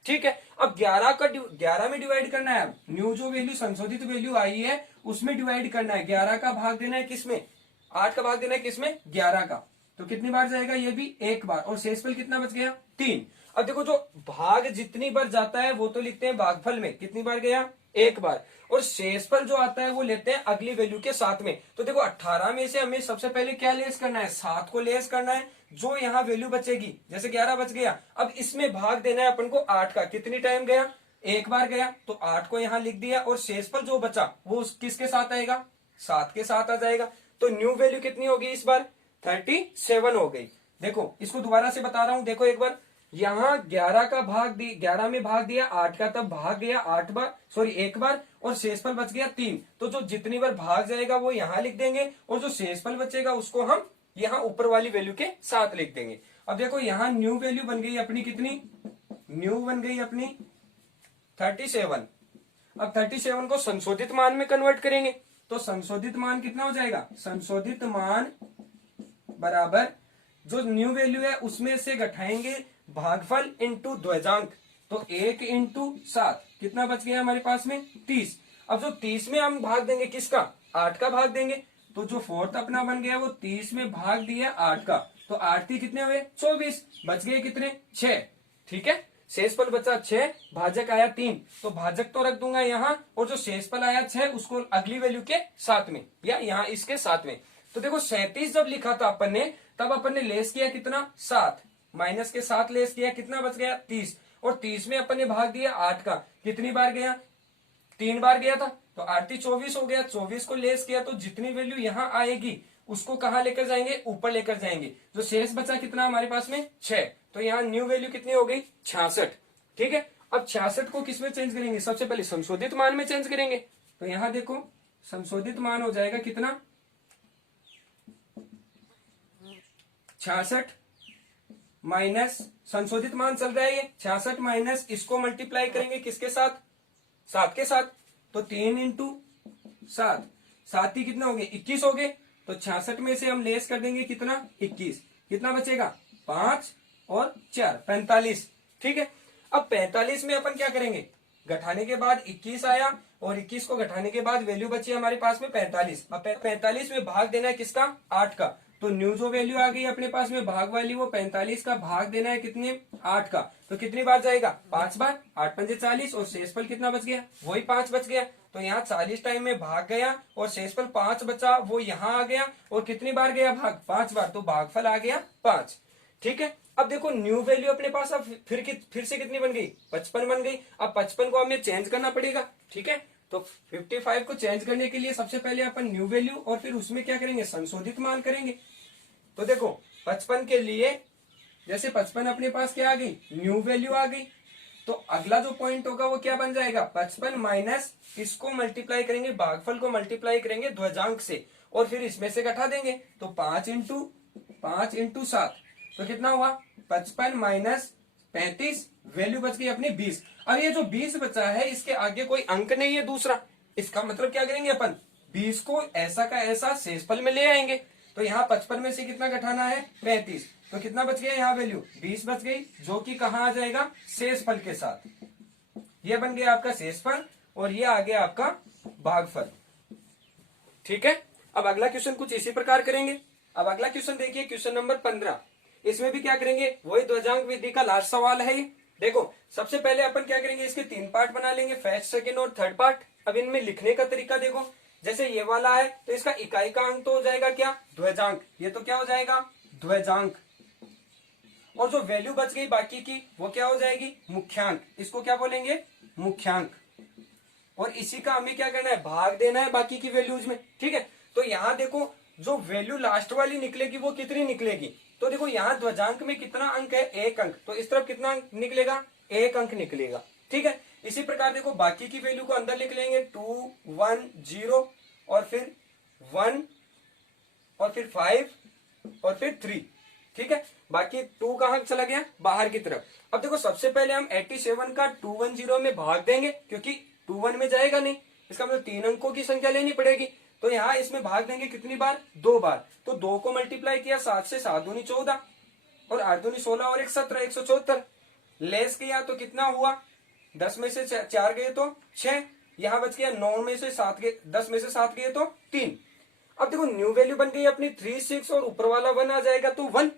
ठीक है, अब 11 में डिवाइड करना है, अब न्यू जो वैल्यू संशोधित वैल्यू आई है उसमें डिवाइड करना है, 11 का भाग देना है किसमें, 8 का भाग देना है किसमें, 11 का, तो कितनी बार जाएगा, ये भी एक बार, और शेषफल कितना बच गया 3। अब देखो जो भाग जितनी बार जाता है वो तो लिखते हैं भागफल में, कितनी बार गया, एक बार, और शेषफल जो आता है वो लेते हैं अगली वैल्यू के साथ में। तो देखो 18 में से हमें सबसे पहले क्या लेस करना है, 7 को लेस करना है, जो यहाँ वैल्यू बचेगी, जैसे 11 बच गया, अब इसमें भाग देना है अपन को 8 का, कितनी टाइम गया, एक बार गया, तो 8 को यहाँ लिख दिया, और शेषफल जो बचा वो किसके साथ आएगा, 7 के साथ आ जाएगा। तो न्यू वैल्यू कितनी होगी इस बार, 37 हो गई। देखो इसको दोबारा से बता रहा हूं, देखो एक बार, यहां 11 का भाग 11 में भाग दिया 8 का, तब भाग गया 8 बार, सॉरी एक बार, और शेषफल बच गया 3। तो जो जितनी बार भाग जाएगा वो यहां लिख देंगे, और जो शेषफल बचेगा उसको हम यहां ऊपर वाली वैल्यू के साथ लिख देंगे। अब देखो यहां न्यू वैल्यू बन गई अपनी कितनी, न्यू बन गई अपनी 37। अब 37 को संशोधित मान में कन्वर्ट करेंगे, तो संशोधित मान कितना हो जाएगा, संशोधित मान बराबर जो न्यू वैल्यू है उसमें से घटाएंगे भागफल इंटू ध्वजांक, तो 1 इंटू 7 कितना बच गया हमारे पास में 30। अब जो 30 में हम भाग देंगे किसका, 8 का भाग देंगे, तो जो फोर्थ अपना बन गया वो 30 में भाग दिया 8 का, तो 8 3 कितने हुए 24, बच गए कितने 6। ठीक है, शेषफल बचा 6, भाजक आया 3, तो भाजक तो रख दूंगा यहाँ, और जो शेषफल आया 6 उसको अगली वैल्यू के साथ में, या यहाँ इसके साथ में। तो देखो 37 जब लिखा था अपन ने, तब अपन ने लेस किया कितना 7, माइनस के 7 लेस किया, कितना बच गया 30, और 30 में अपन ने भाग दिया 8 का, कितनी बार गया 3 बार गया था, तो 8 3 24 हो गया, 24 को लेस किया, तो जितनी वैल्यू यहाँ आएगी उसको कहाँ लेकर जाएंगे, ऊपर लेकर जाएंगे। जो शेष बचा कितना हमारे पास में 6, तो यहाँ न्यू वैल्यू कितनी हो गई 66। ठीक है, अब 66 को किस में चेंज करेंगे, सबसे पहले संशोधित मान में चेंज करेंगे। तो यहाँ देखो संशोधित मान हो जाएगा कितना 66 माइनस, संशोधित मान चल रहा है ये 66 माइनस इसको मल्टीप्लाई करेंगे किसके साथ, 7 के साथ, तो 3 इंटू 7, सात ही कितना हो गए 21 हो गए। तो 66 में से हम लेस कर देंगे कितना 21, कितना बचेगा 5 और 4 45। ठीक है, अब 45 में अपन क्या करेंगे, घटाने के बाद 21 आया और 21 को घटाने के बाद वैल्यू बची हमारे पास में 45। अब 45 में भाग देना है किसका 8 का। तो न्यू जो वैल्यू आ गई अपने पास में भाग वाली वो 45 का भाग देना है कितने 8 का। तो कितनी बार जाएगा 5 बार, 8 पंजे 40 और शेषफल कितना बच गया वही 5 बच गया। तो यहाँ 40 टाइम में भाग गया और शेषफल 5 बचा वो यहाँ आ गया और कितनी बार गया भाग 5 बार, तो भागफल आ गया 5। ठीक है, अब देखो न्यू वैल्यू अपने पास अब फिर से कितनी बन गई 55 बन गई। अब 55 को हमें चेंज करना पड़ेगा। ठीक है, तो 55 को चेंज करने के लिए सबसे पहले अपन न्यू वैल्यू और फिर उसमें क्या करेंगे संशोधित मान करेंगे। तो देखो 55 के लिए जैसे 55 अपने पास क्या आ गई न्यू वैल्यू आ गई, तो अगला जो पॉइंट होगा वो क्या बन जाएगा 55 माइनस इसको मल्टीप्लाई करेंगे भागफल को मल्टीप्लाई करेंगे ध्वजांक से और फिर इसमें से घटा देंगे। तो 5 इंटू 7 तो कितना हुआ 55 माइनस 35, वैल्यू बच गई अपनी 20। अब ये जो 20 बचा है इसके आगे कोई अंक नहीं है दूसरा, इसका मतलब क्या करेंगे अपन 20 को ऐसा का ऐसा शेषफल में ले आएंगे। तो यहाँ 55 में से कितना घटाना है 35, तो कितना बच गया यहाँ वैल्यू 20 बच गई जो कि कहाँ आ जाएगा शेषफल के साथ। ये बन गया आपका शेषफल और ये आ गया आपका भागफल। ठीक है, अब अगला क्वेश्चन कुछ इसी प्रकार करेंगे। अब अगला क्वेश्चन देखिए क्वेश्चन नंबर 15। इसमें भी क्या करेंगे वही ध्वजांक विधि का लास्ट सवाल है ये। देखो सबसे पहले अपन क्या करेंगे इसके 3 पार्ट बना लेंगे, फर्स्ट सेकंड और थर्ड पार्ट। अब इनमें लिखने का तरीका देखो, जैसे ये वाला है तो इसका इकाई का अंक तो हो जाएगा क्या ध्वजांक, ये तो क्या हो जाएगा ध्वजांक। और जो वैल्यू बच गई बाकी की वो क्या हो जाएगी मुख्यांक, इसको क्या बोलेंगे मुख्यांक। और इसी का हमें क्या करना है भाग देना है बाकी की वैल्यूज में। ठीक है, तो यहाँ देखो जो वैल्यू लास्ट वाली निकलेगी वो कितनी निकलेगी, तो देखो यहाँ ध्वजांक में कितना अंक है 1 अंक, तो इस तरफ कितना अंक निकलेगा 1 अंक निकलेगा। ठीक है, इसी प्रकार देखो बाकी की वैल्यू को अंदर लिख लेंगे 2 1 0 और फिर 1 और फिर 5 और फिर 3। ठीक है, बाकी 2 का अंक चला गया बाहर की तरफ। अब देखो सबसे पहले हम 87 का 210 में भाग देंगे क्योंकि 21 में जाएगा नहीं, इसका मतलब 3 अंकों की संख्या लेनी पड़ेगी। तो यहाँ इसमें भाग देंगे कितनी बार 2 बार। तो 2 को मल्टीप्लाई किया 7 से, 7 दूनी 14 और 8 दूनी 16 और 1 17 174। लेस किया तो कितना हुआ 10 में से 4 गए तो 6, यहाँ बच गया 9 में से 7 गए, 10 में से 7 गए तो 3। अब देखो न्यू वैल्यू बन गई अपनी 36 और ऊपर वाला 1 आ जाएगा तो 1।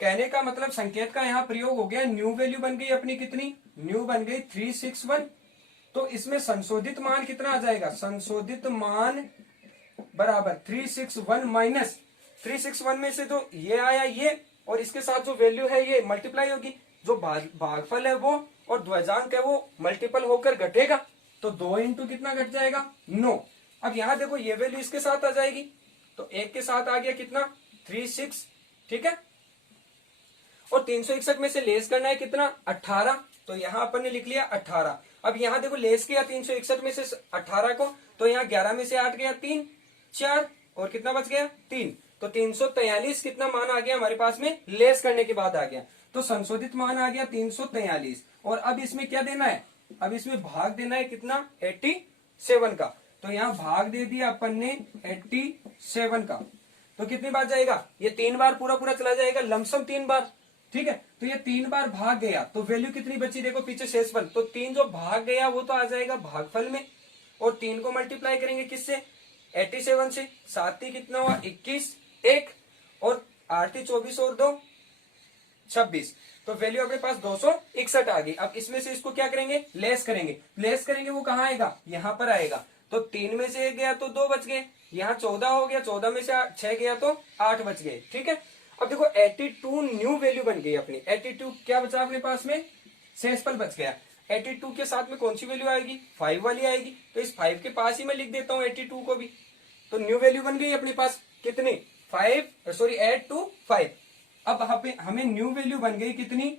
कहने का मतलब संकेत का यहाँ प्रयोग हो गया, न्यू वैल्यू बन गई अपनी कितनी न्यू बन गई 361। तो इसमें संशोधित मान कितना आ जाएगा संशोधित मान बराबर 361 माइनस 361 में से जो ये आया ये और इसके साथ जो वैल्यू है ये मल्टीप्लाई होगी, जो भागफल है वो और ध्वजांक है वो मल्टीपल होकर घटेगा। तो 2 इंटू कितना घट जाएगा 9। अब यहाँ देखो ये वैल्यू इसके साथ आ जाएगी तो 1 के साथ आ गया कितना 36। ठीक है, और 361 में से लेस करना है कितना 18, तो यहाँ अपन ने लिख लिया 18। अब यहाँ देखो लेस किया 361 में से 18 को, तो यहाँ 11 में से 8 गया 3 4 और कितना बच गया 3, तो 343 कितना मान आ गया हमारे पास में लेस करने के बाद आ गया। तो संशोधित मान आ गया 343 और अब इसमें क्या देना है अब इसमें भाग देना है कितना 87 का। तो यहाँ भाग दे दिया अपन ने 87 का, तो कितनी बार जाएगा ये 3 बार पूरा पूरा चला जाएगा लमसम 3 बार। ठीक है, तो ये 3 बार भाग गया तो वैल्यू कितनी बची देखो पीछे शेषफल, तो 3 जो भाग गया वो तो आ जाएगा भागफल में और 3 को मल्टीप्लाई करेंगे किससे 87 से। 7 कितना हुआ 21 1 और 8 24 और 2 26, तो वैल्यू अपने पास 261 आ गई। अब इसमें से इसको क्या करेंगे लेस करेंगे वो कहाँ आएगा यहाँ पर आएगा। तो 3 में से 1 गया तो 2 बच गए, यहाँ 14 हो गया, 14 में से 6 गया तो 8 बच गए। ठीक है, अब देखो 82 न्यू वैल्यू बन गई अपनी। 82 क्या बचा अपने पास में शेषफल बच गया। 82 के साथ में कौन सी वैल्यू आएगी 5 वाली आएगी, तो इस 5 के पास ही मैं लिख देता हूँ 82 को भी। तो न्यू वैल्यू बन गई अपने पास कितनी 8 to 5। अब हमें न्यू वैल्यू बन गई कितनी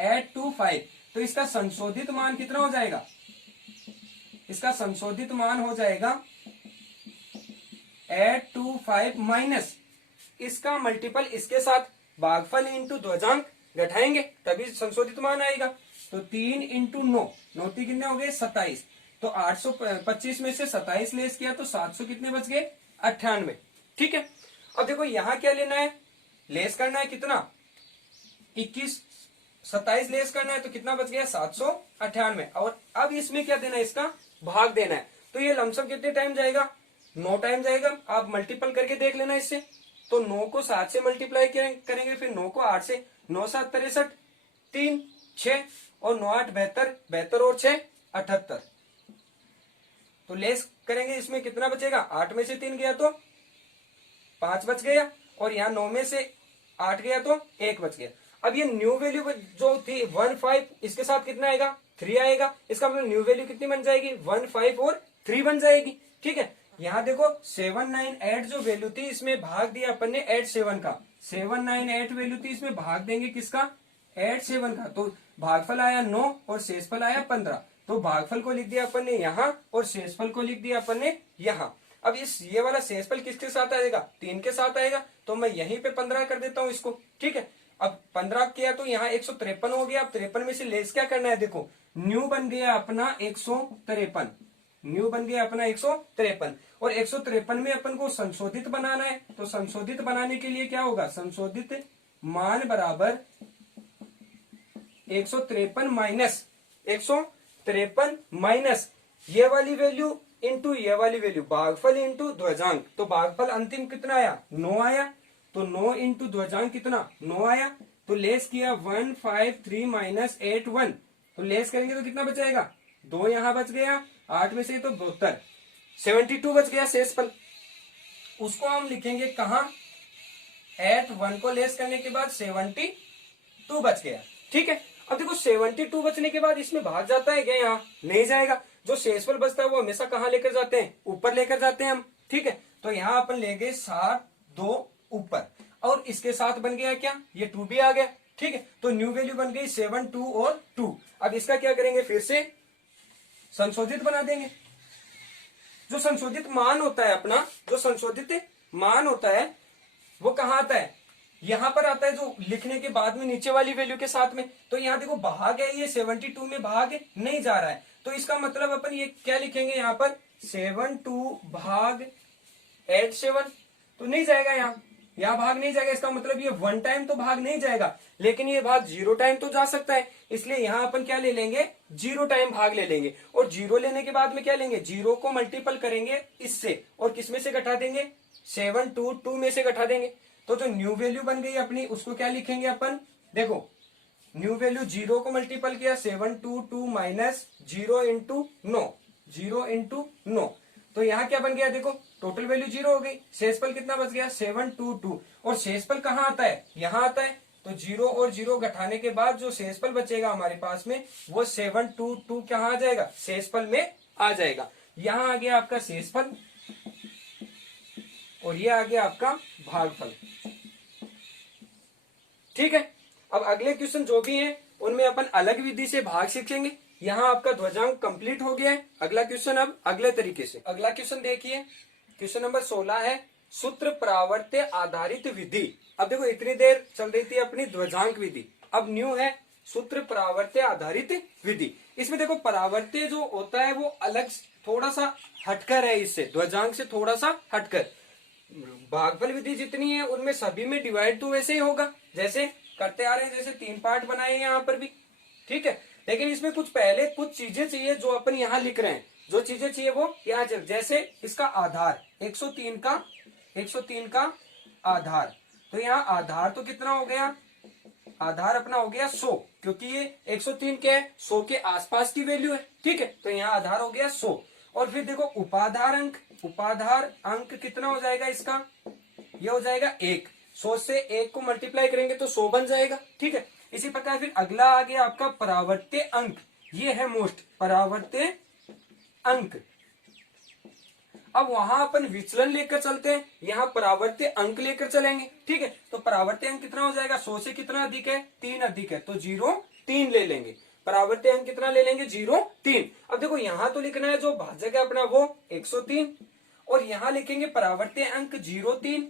8 to 5, तो इसका संशोधित मान कितना हो जाएगा, इसका संशोधित मान हो जाएगा 8 to 5 माइनस इसका मल्टीपल इसके साथ भागफल इंटू ध्वजांक घटाएंगे तभी संशोधित मान आएगा। तो 3 इंटू 9 कितने हो गए 27, तो 825 में से 27 लेस किया तो 700 कितने बच गए? 98। ठीक है, अब देखो यहां क्या लेना है, लेस करना है कितना? 21, 27 लेस करना है तो कितना बच गया? 798। और अब इसमें क्या देना है? इसका भाग देना है। तो ये लमसम कितने टाइम जाएगा? 9 टाइम जाएगा। आप मल्टीपल करके देख लेना इससे। तो 9 को 7 से मल्टीप्लाई करेंगे, फिर 9 को 8 से, 9 7 63, 3 6 और 9 8 72, 72 और 6 78। तो लेस करेंगे, इसमें कितना बचेगा? 8 में से 3 गया तो 5 बच गया, और यहाँ 9 में से 8 गया तो 1 बच गया। अब ये न्यू वैल्यू जो थी 15, इसके साथ कितना आएगा? 3 आएगा। इसका मतलब न्यू वैल्यू कितनी बन जाएगी? 15 और 3 बन जाएगी। ठीक है, यहाँ देखो 798 जो वैल्यू थी, इसमें भाग दिया अपन ने 87 का। 798 वैल्यू थी, इसमें भाग देंगे किसका? 87 का। तो भागफल आया 9 और शेषफल आया 15। तो भागफल को लिख दिया अपन ने यहाँ और शेषफल को लिख दिया अपन ने यहाँ। अब ये वाला शेषफल किसके साथ आएगा? 3 के साथ आएगा। तो मैं यहीं पे 15 कर देता हूं इसको। ठीक है, अब 15 किया तो यहाँ 153 हो गया। अब 53 में से लेस क्या करना है? देखो न्यू बन गया अपना 153, न्यू बन गया अपना 153, और 153 में अपन को संशोधित बनाना है। तो संशोधित बनाने के लिए क्या होगा? संशोधित मान बराबर 153 माइनस 153 माइनस ये वाली वैल्यू इंटू ये वाली वैल्यू, भागफल इंटू ध्वजांक। तो भागफल अंतिम कितना आया? 9 आया। तो 9 इंटू ध्वजांक कितना? 9 आया। तो लेस किया 153 माइनस 81, तो लेस करेंगे तो कितना बचाएगा? 2 यहां बच गया, 8 में से तो 72, 72 बच गया शेषफल। उसको हम लिखेंगे कहा? 81 को लेस करने के बाद 72 बच गया। ठीक है, अब देखो 72 बचने के बाद इसमें भाग जाता है क्या? यहाँ नहीं जाएगा। जो शेषफल बचता है वो हमेशा कहाँ लेकर जाते हैं? ऊपर लेकर जाते हैं हम। ठीक है, तो यहाँ अपन लेंगे 7 2 ऊपर, और इसके साथ बन गया क्या? ये 2 भी आ गया। ठीक है, तो न्यू वैल्यू बन गई 7 2 और 2। अब इसका क्या करेंगे? फिर से संशोधित बना देंगे। जो संशोधित मान होता है अपना, जो संशोधित मान होता है वो कहाँ आता है? यहां पर आता है, जो लिखने के बाद में नीचे वाली वैल्यू के साथ में। तो यहाँ देखो भाग है, ये 72 में भाग नहीं जा रहा है। तो इसका मतलब अपन ये क्या लिखेंगे यहाँ पर? 72 भाग 87। तो नहीं जाएगा, यहाँ भाग नहीं जाएगा। इसका मतलब ये 1 टाइम तो भाग नहीं जाएगा, लेकिन ये भाग 0 टाइम तो जा सकता है। इसलिए यहाँ अपन क्या ले लेंगे? 0 टाइम भाग ले लेंगे। और 0 लेने के बाद में क्या लेंगे? 0 को मल्टीपल करेंगे इससे, और किस में से घटा देंगे? 7 2 2 में से घटा देंगे। तो जो न्यू वैल्यू बन गई अपनी, उसको क्या लिखेंगे अपन? देखो न्यू वैल्यू 0 को मल्टीपल किया, 7 2 2 माइनस 0 इंटू 9, 0 इंटू 9। तो यहाँ क्या बन गया? देखो टोटल वैल्यू 0 हो गई। शेषफल कितना बच गया? 722। और शेषफल कहाँ आता है? यहाँ आता है। तो 0 और 0 घटाने के बाद जो शेषफल बचेगा हमारे पास में, वो 722 कहाँ आ जाएगा? शेषफल में आ जाएगा। यहाँ आ गया आपका शेषफल, और ये आ गया आपका भागफल। ठीक है, अब अगले क्वेश्चन जो भी हैं उनमें अपन अलग विधि से भाग सीखेंगे। यहाँ आपका ध्वजांक कंप्लीट हो गया है। अगला क्वेश्चन अब अगले तरीके से। अगला क्वेश्चन देखिए, क्वेश्चन नंबर 16 है सूत्र प्रावर्त्य आधारित विधि। अब देखो इतनी देर चल रही थी अपनी ध्वजांक विधि, अब न्यू है सूत्र प्रावर्त्य आधारित विधि। इसमें देखो परावर्त्य जो होता है वो अलग थोड़ा सा हटकर है, इससे ध्वजांक से थोड़ा सा हटकर। भागफल विधि जितनी है उनमें सभी में डिवाइड तो वैसे ही होगा जैसे करते आ रहे हैं, जैसे 3 पार्ट बनाए हैं यहाँ पर भी। ठीक है, लेकिन इसमें कुछ पहले कुछ चीजें चाहिए जो अपन यहाँ लिख रहे हैं। जो चीजें चाहिए वो यहाँ, जैसे इसका आधार 103 का आधार। तो यहाँ आधार तो कितना हो गया? आधार अपना हो गया 100, क्योंकि ये 103 के 100 के आसपास की वैल्यू है। ठीक है, तो यहाँ आधार हो गया 100। और फिर देखो उपाधार अंक कितना हो जाएगा इसका? ये हो जाएगा 1। 100 से 1 को मल्टीप्लाई करेंगे तो 100 बन जाएगा। ठीक है, इसी प्रकार फिर अगला आ गया आपका परावर्त्य अंक। ये है मोस्ट परावर्त्य अंक। अब वहां अपन विचलन लेकर चलते हैं, यहाँ परावर्त्य अंक लेकर चलेंगे। ठीक है, तो परावर्त्य अंक कितना हो जाएगा? 100 से कितना अधिक है? 3 अधिक है, तो 0 3 ले लेंगे। परावर्त्य अंक कितना ले लेंगे? 0 3। अब देखो यहाँ तो लिखना है जो भाजक है अपना वो 103, और यहाँ लिखेंगे परावर्त्य अंक 0 3,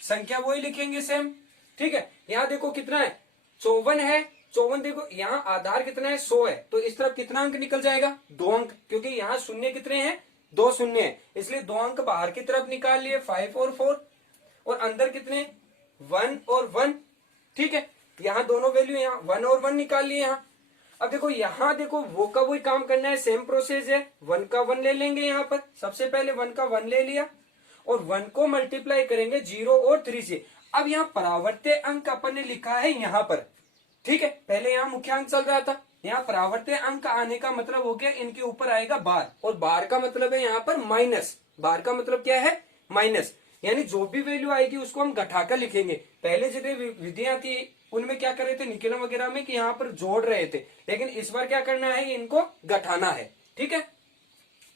संख्या वही लिखेंगे सेम। ठीक है, यहाँ देखो कितना है? 54 है 54 देखो यहाँ आधार कितना है 100 है, तो इस तरफ कितना अंक निकल जाएगा 2 अंक, क्योंकि यहाँ शून्य कितने हैं 2 शून्य है, इसलिए 2 अंक बाहर की तरफ निकाल लिए 5 और 4, और अंदर कितने 1 और 1। ठीक है, यहाँ दोनों वैल्यू यहाँ 1 और 1 निकाल लिए यहाँ। अब देखो यहाँ देखो वो का वही काम करना है, सेम प्रोसेस है, 1 का 1 ले लेंगे यहाँ पर, सबसे पहले 1 का 1 ले लिया और 1 को मल्टीप्लाई करेंगे 0 और 3 से। अब यहाँ परावर्त्य अंक अपन ने लिखा है यहाँ पर, ठीक है, पहले यहाँ मुख्य अंक चल रहा था, यहाँ परावर्त्य अंक आने का मतलब हो गया इनके ऊपर आएगा बार, और बार का मतलब है यहाँ पर माइनस, बार का मतलब क्या है माइनस, यानी जो भी वैल्यू आएगी उसको हम घटाकर लिखेंगे। पहले जितने विधियां थी उनमें क्या कर रहे थे निकलम वगैरह में कि यहाँ पर जोड़ रहे थे, लेकिन इस बार क्या करना है इनको घटाना है। ठीक है,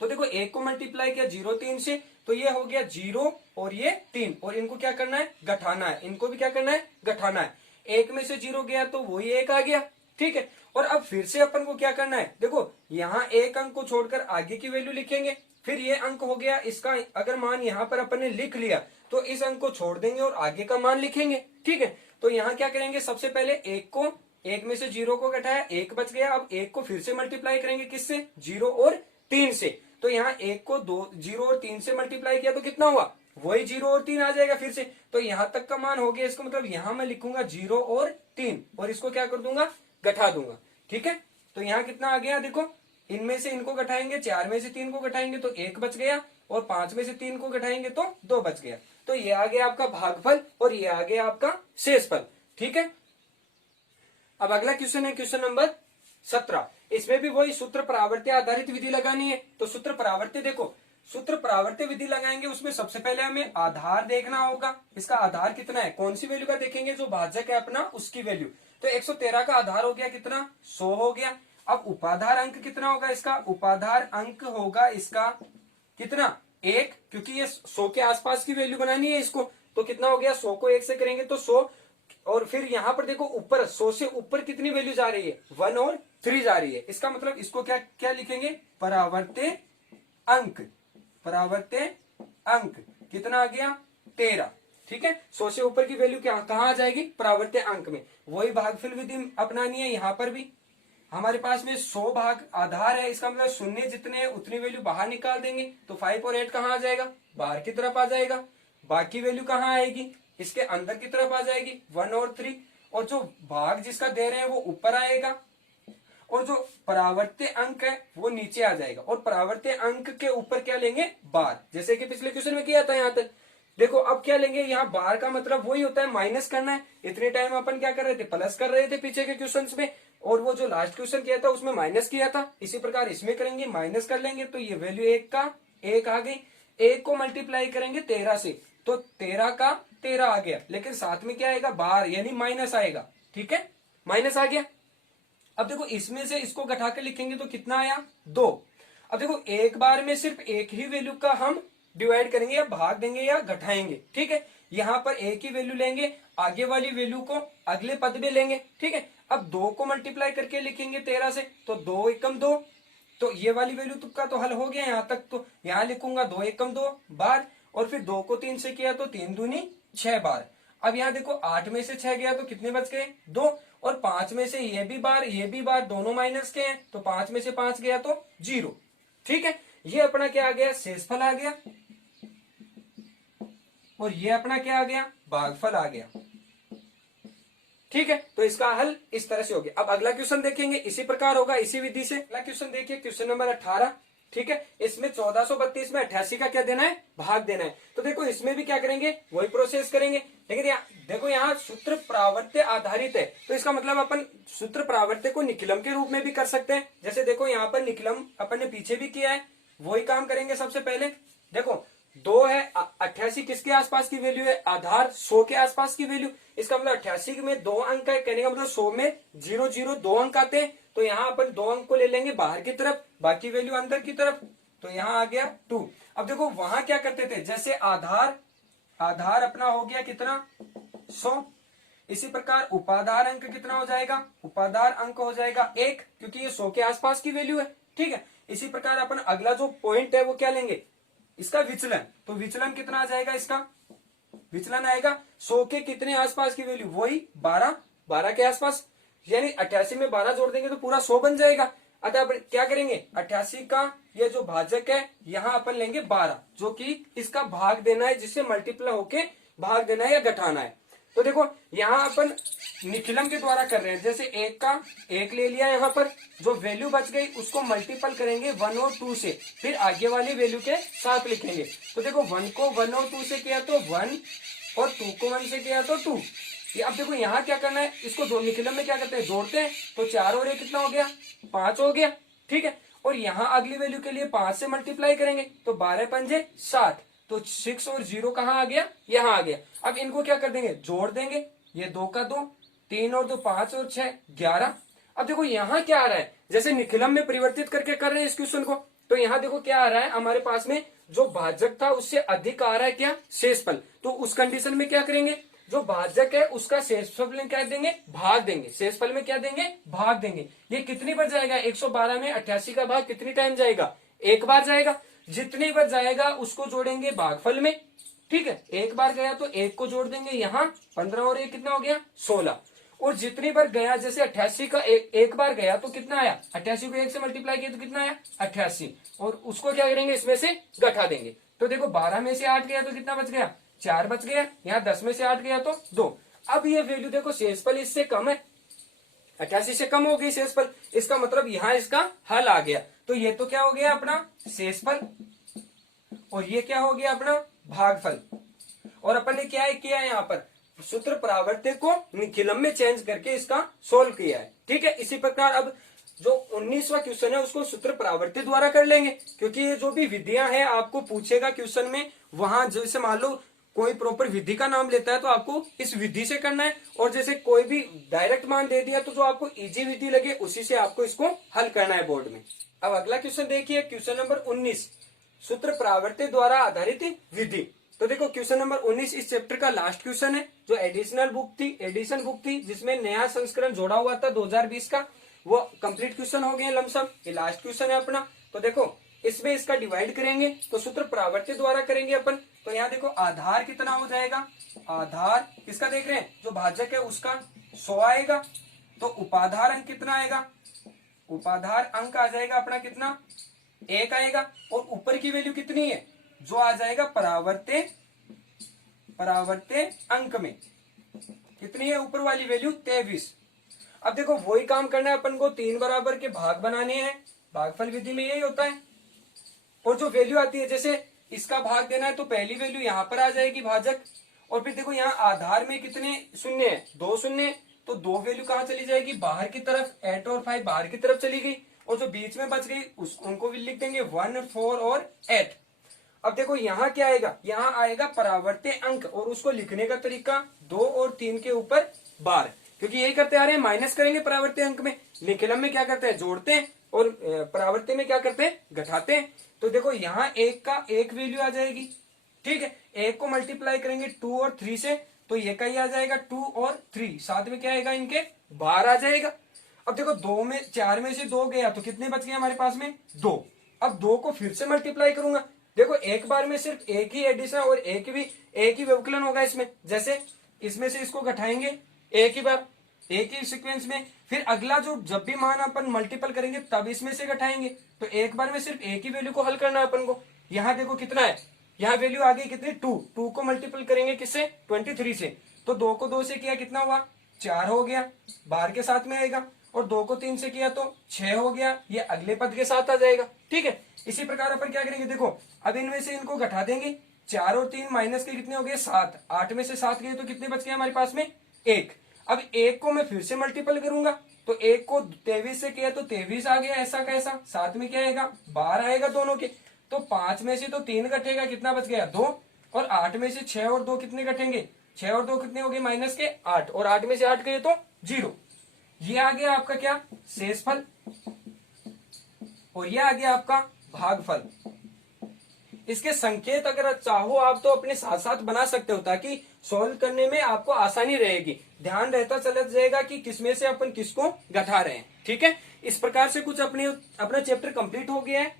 तो देखो 1 को मल्टीप्लाई किया 0 3 से, तो ये हो गया 0 और ये 3, और इनको क्या करना है घटाना है, इनको भी क्या करना है घटाना है। 1 में से 0 गया तो वही 1 आ गया। ठीक है, और अब फिर से अपन को क्या करना है, देखो यहाँ एक अंक को छोड़कर आगे की वैल्यू लिखेंगे, फिर ये अंक हो गया इसका, अगर मान यहाँ पर अपन ने लिख लिया तो इस अंक को छोड़ देंगे और आगे का मान लिखेंगे। ठीक है, तो यहाँ क्या करेंगे, सबसे पहले 1 को, 1 में से 0 को घटाया 1 बच गया, अब 1 को फिर से मल्टीप्लाई करेंगे किससे 0 और 3 से, तो यहाँ 1 को 0 और 3 से मल्टीप्लाई किया तो कितना हुआ वही 0 और 3 आ जाएगा फिर से, तो यहाँ तक का मान हो गया, इसको मतलब यहाँ मैं लिखूंगा 0 और 3 और इसको क्या कर दूंगा घटा दूंगा। ठीक है, तो यहाँ कितना आ गया देखो, इनमें से इनको घटाएंगे, 4 में से 3 को घटाएंगे तो 1 बच गया, और 5 में से 3 को घटाएंगे तो 2 बच गया, तो ये आ गया आपका भागफल और ये आ गया आपका शेषफल। ठीक है, अब अगला क्वेश्चन है क्वेश्चन नंबर 17, इसमें भी वही सूत्र परावर्त्य आधारित विधि लगानी है। तो सूत्र परावर्त्य देखो, सूत्र परावर्त्य विधि लगाएंगे उसमें सबसे पहले हमें आधार देखना होगा, इसका आधार कितना है, कौन सी वैल्यू का देखेंगे जो भाजक है अपना उसकी वैल्यू, तो 113 का आधार हो गया कितना 100 हो गया। अब उपाधार अंक कितना होगा इसका, उपाधार अंक होगा इसका कितना 1, क्योंकि ये 100 के आसपास की वैल्यू बनानी है इसको, तो कितना हो गया 100 को 1 से करेंगे तो 100, और फिर यहां पर देखो ऊपर 100 से ऊपर कितनी वैल्यू जा रही है 1 और 3 जा रही है, इसका मतलब इसको क्या क्या लिखेंगे परावर्त्य अंक, परावर्त्य अंक कितना आ गया 13। ठीक है, 100 से ऊपर की वैल्यू क्या कहां आ जाएगी परावर्त्य अंक में, वही भागफल विधि अपनानी है। यहां पर भी हमारे पास में 100 भाग आधार है, इसका मतलब शून्य जितने हैं उतनी वैल्यू बाहर निकाल देंगे, तो 5 और 8 कहां आ जाएगा बाहर की तरफ आ जाएगा, बाकी वैल्यू कहां आएगी इसके अंदर की तरफ आ जाएगी 1 और 3, और जो भाग जिसका दे रहे हैं वो ऊपर आएगा, और जो परावर्त्य अंक है वो नीचे आ जाएगा, और परावर्त्य अंक के ऊपर क्या लेंगे बार, जैसे कि पिछले क्वेश्चन में किया था। यहाँ तक देखो अब क्या लेंगे, यहाँ बार का मतलब वही होता है माइनस करना है, इतने टाइम अपन क्या कर रहे थे प्लस कर रहे थे पीछे के क्वेश्चंस में, और वो जो लास्ट क्वेश्चन किया था उसमें माइनस किया था, इसी प्रकार इसमें करेंगे माइनस कर लेंगे, तो ये वैल्यू 1 का 1 आ गई, 1 को मल्टीप्लाई करेंगे 13 से तो 13 का 13 आ गया, लेकिन साथ में क्या आएगा बार यानी माइनस आएगा। ठीक है, माइनस आ गया। अब देखो इसमें से इसको घटा के लिखेंगे तो कितना आया 2। अब देखो एक बार में सिर्फ एक ही वैल्यू का हम डिवाइड करेंगे या भाग देंगे या घटाएंगे। ठीक है, यहाँ पर एक ही वैल्यू लेंगे, आगे वाली वैल्यू को अगले पद में लेंगे। ठीक है, अब 2 को मल्टीप्लाई करके लिखेंगे 13 से तो 2 एकम 2, तो ये वाली वैल्यू तुक्का तो हल हो गया यहाँ तक, तो यहाँ लिखूंगा 2 एकम 2 बार, और फिर 2 को 3 से किया तो 3 दूनी 6 बार। अब यहाँ देखो 8 में से 6 गया तो कितने बच गए 2, और 5 में से ये भी बार दोनों माइनस के हैं, तो 5 में से 5 गया तो 0। ठीक है, ये अपना क्या आ गया शेषफल आ गया, और ये अपना क्या आ गया भागफल आ गया। ठीक है, तो इसका हल इस तरह से हो गया। अब अगला क्वेश्चन देखेंगे, इसी प्रकार होगा इसी विधि से। अगला क्वेश्चन देखिए क्वेश्चन नंबर 18। ठीक है, इसमें 1432 में 88 का क्या देना है भाग देना है, तो देखो इसमें भी क्या करेंगे वही प्रोसेस करेंगे, लेकिन देखो यहाँ सूत्र प्रावर्त्य आधारित है, तो इसका मतलब अपन सूत्र प्रावर्त्य को निकलम के रूप में भी कर सकते हैं। जैसे देखो यहाँ पर निकलम अपन ने पीछे भी किया है, वही काम करेंगे। सबसे पहले देखो 2 है, 88 किसके आसपास की वैल्यू है आधार 100 के आसपास की वैल्यू, इसका मतलब 88 में 2 अंक है, कहने का मतलब 100 में 0 0 2 अंक आते हैं, तो यहाँ अपन 2 अंक को ले लेंगे बाहर की तरफ, बाकी वैल्यू अंदर की तरफ, तो यहाँ आ गया 2। अब देखो वहां क्या करते थे, जैसे आधार अपना हो गया कितना 100, इसी प्रकार उपाधार अंक कितना हो जाएगा, उपाधार अंक हो जाएगा 1, क्योंकि ये 100 के आसपास की वैल्यू है। ठीक है, इसी प्रकार अपन अगला जो पॉइंट है वो क्या लेंगे इसका विचलन, तो विचलन कितना आ जाएगा, इसका विचलन आएगा 100 के कितने आसपास की वैल्यू वही 12 के आसपास, यानी 88 में 12 जोड़ देंगे तो पूरा 100 बन जाएगा। अतः अपन क्या करेंगे, 88 का ये जो भाजक है यहाँ अपन लेंगे 12, जो कि इसका भाग देना है, जिससे मल्टीप्लाई होके भाग देना है या घटाना है। तो देखो यहाँ अपन निखिलम के द्वारा कर रहे हैं, जैसे एक का एक ले लिया, यहाँ पर जो वैल्यू बच गई उसको मल्टीपल करेंगे 1 और 2 से, फिर आगे वाली वैल्यू के साथ लिखेंगे। तो देखो 1 को 1 और 2 से किया तो 1, और 2 को 1 से किया तो 2। ये अब देखो यहाँ क्या करना है, इसको दो निखिलम में क्या करते हैं, जोड़ते हैं। तो 4 और 1 कितना हो गया, 5 हो गया, ठीक है। और यहाँ अगली वैल्यू के लिए 5 से मल्टीप्लाई करेंगे तो 12 पंजे 60, तो 6 और 0 कहाँ आ गया, यहाँ आ गया। अब इनको क्या कर देंगे, जोड़ देंगे, ये 2 का 2, 3 और 2 5 और 6 11। अब देखो यहाँ क्या आ रहा है, जैसे निखिलम में परिवर्तित करके कर रहे हैं इस क्वेश्चन को, तो यहाँ देखो क्या आ रहा है, हमारे पास में जो भाजक था उससे अधिक आ रहा है क्या, शेषफल। तो उस कंडीशन में क्या करेंगे, जो भाजक है उसका शेषफल में क्या देंगे, भाग देंगे। शेषफल में क्या देंगे, भाग देंगे। ये कितनी बार जाएगा, 112 में 88 का भाग कितनी टाइम जाएगा, एक बार जाएगा। जितनी बार जाएगा उसको जोड़ेंगे भागफल में, ठीक है। एक बार गया तो एक को जोड़ देंगे, यहाँ 15 और एक कितना हो गया, 16। और जितनी बार गया, जैसे 88 का एक बार गया तो कितना आया, 88 को 1 से मल्टीप्लाई किया तो कितना आया 88, और उसको क्या करेंगे, इसमें से घटा देंगे। तो देखो 12 में से 8 गया तो कितना बच गया, 4 बच गया। यहाँ 10 में से 8 गया तो 2। अब ये वैल्यू देखो शेषफल इससे कम है, 88 से कम हो गई शेषफल, इसका मतलब यहाँ इसका हल आ गया। तो ये तो क्या हो गया अपना शेषफल, और ये क्या हो गया अपना भागफल। और अपन ने क्या किया है, यहाँ पर सूत्र प्रावर्त्य को निखिलम में चेंज करके इसका सोल्व किया है, ठीक है। इसी प्रकार अब जो 19वां क्वेश्चन है उसको सूत्र प्रावर्त्य द्वारा कर लेंगे, क्योंकि ये जो भी विधियां हैं आपको पूछेगा क्वेश्चन में, वहां जैसे मान लो कोई प्रॉपर विधि का नाम लेता है तो आपको इस विधि से करना है, और जैसे कोई भी डायरेक्ट मान दे दिया तो जो आपको इजी विधि लगे उसी से आपको इसको हल करना है बोर्ड में। अब अगला क्वेश्चन देखिए, क्वेश्चन नंबर 19, सूत्र प्रावर्त्य द्वारा आधारित विधि। तो देखो क्वेश्चन नंबर 19 इस चैप्टर का लास्ट क्वेश्चन है, जो एडिशनल बुक थी, एडिशन बुक थी, जिसमें नया संस्करण जोड़ा हुआ था 2020 का, वो कंप्लीट क्वेश्चन हो गए लमसम। ये लास्ट क्वेश्चन है अपना। तो देखो इसमें इसका डिवाइड करेंगे तो सूत्र प्रावर्त्य द्वारा करेंगे अपन। तो यहाँ देखो आधार कितना हो जाएगा, आधार किसका देख रहे हैं, जो भाजक है उसका 100 आएगा। तो उपाधार अंक कितना आएगा, उपाधार अंक आ जाएगा अपना कितना, 1 आएगा। और ऊपर की वैल्यू कितनी है, जो आ जाएगा परावर्त्य, परावर्त्य अंक में कितनी है ऊपर वाली वैल्यू 23। अब देखो वही काम करना है अपन को, 3 बराबर के भाग बनाने हैं, भागफल विधि में यही होता है। और जो वैल्यू आती है, जैसे इसका भाग देना है तो पहली वैल्यू यहाँ पर आ जाएगी भाजक, और फिर देखो यहाँ आधार में कितने शून्य है, 2 शून्य, तो 2 वैल्यू कहाँ चली जाएगी, बाहर की तरफ, 8 और 5 बाहर की तरफ चली गई, और जो बीच में बच गई उनको भी लिख देंगे 1, 4 और 8। अब देखो यहाँ क्या आएगा, यहाँ आएगा परावर्त्य अंक, और उसको लिखने का तरीका 2 और 3 के ऊपर बार, क्योंकि यही करते आ रहे हैं, माइनस करेंगे परावर्त्य अंक में। निखिलम में क्या करते हैं, जोड़ते हैं, और परावर्त्य में क्या करते हैं, घटाते हैं। तो देखो यहाँ 1 का 1 वैल्यू आ जाएगी, ठीक है। 1 को मल्टीप्लाई करेंगे 2 और 3 से, तो ये का ही आ जाएगा 2 और 3, साथ में क्या आएगा, इनके बार आ जाएगा। अब देखो 4 में से 2 गया तो कितने बच गए हमारे पास में, 2। अब 2 को फिर से मल्टीप्लाई करूंगा, देखो एक बार में सिर्फ एक ही एडिशन और एक ही व्यवकलन होगा इसमें। जैसे इसमें से इसको घटाएंगे एक ही बार, एक ही सीक्वेंस में, फिर अगला जो जब भी मान अपन मल्टीपल करेंगे तब इसमें से घटाएंगे। तो एक बार में सिर्फ एक ही वैल्यू को हल करना है अपन को। यहाँ देखो कितना है, यहाँ वैल्यू आ गई कितनी, 2 को मल्टीपल करेंगे किससे, 23 से, तो 2 को 2 से किया कितना हुआ, 4 हो गया, बाहर के साथ में आएगा। और 2 को 3 से किया तो 6 हो गया, ये अगले पद के साथ आ जाएगा, ठीक है। इसी प्रकार अपन क्या करेंगे, देखो अब इनमें से इनको घटा देंगे, 4 और 3 माइनस के कितने हो गए, 7, 8 में से 7 गए तो कितने बच गए हमारे पास में, 1। अब 1 को मैं फिर से मल्टीपल करूंगा, तो 1 को 23 से किया तो 23 आ गया, ऐसा कैसा, साथ में क्या आएगा, 12 आएगा दोनों के। तो 5 में से तो 3 घटेगा, कितना बच गया, 2। और 8 में से 6 और 2 कितने घटेंगे, 6 और 2 कितने हो गए, माइनस के 8, और 8 में से 8 गए तो 0। ये आ गया आपका क्या, शेषफल, और ये आ गया आपका भागफल। इसके संकेत अगर चाहो आप तो अपने साथ साथ बना सकते हो, ताकि सॉल्व करने में आपको आसानी रहेगी, ध्यान रहता चला जाएगा कि किसमें से अपन किसको घटा रहे हैं, ठीक है। इस प्रकार से कुछ अपना चैप्टर कंप्लीट हो गया है।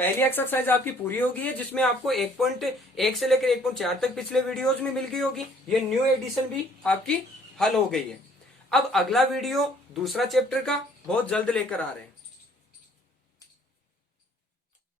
पहली एक्सरसाइज आपकी पूरी हो गई है, जिसमें आपको 1.1 से लेकर 1.4 तक पिछले वीडियोज में मिल गई होगी। ये न्यू एडिशन भी आपकी हल हो गई है। अब अगला वीडियो दूसरा चैप्टर का बहुत जल्द लेकर आ रहे हैं।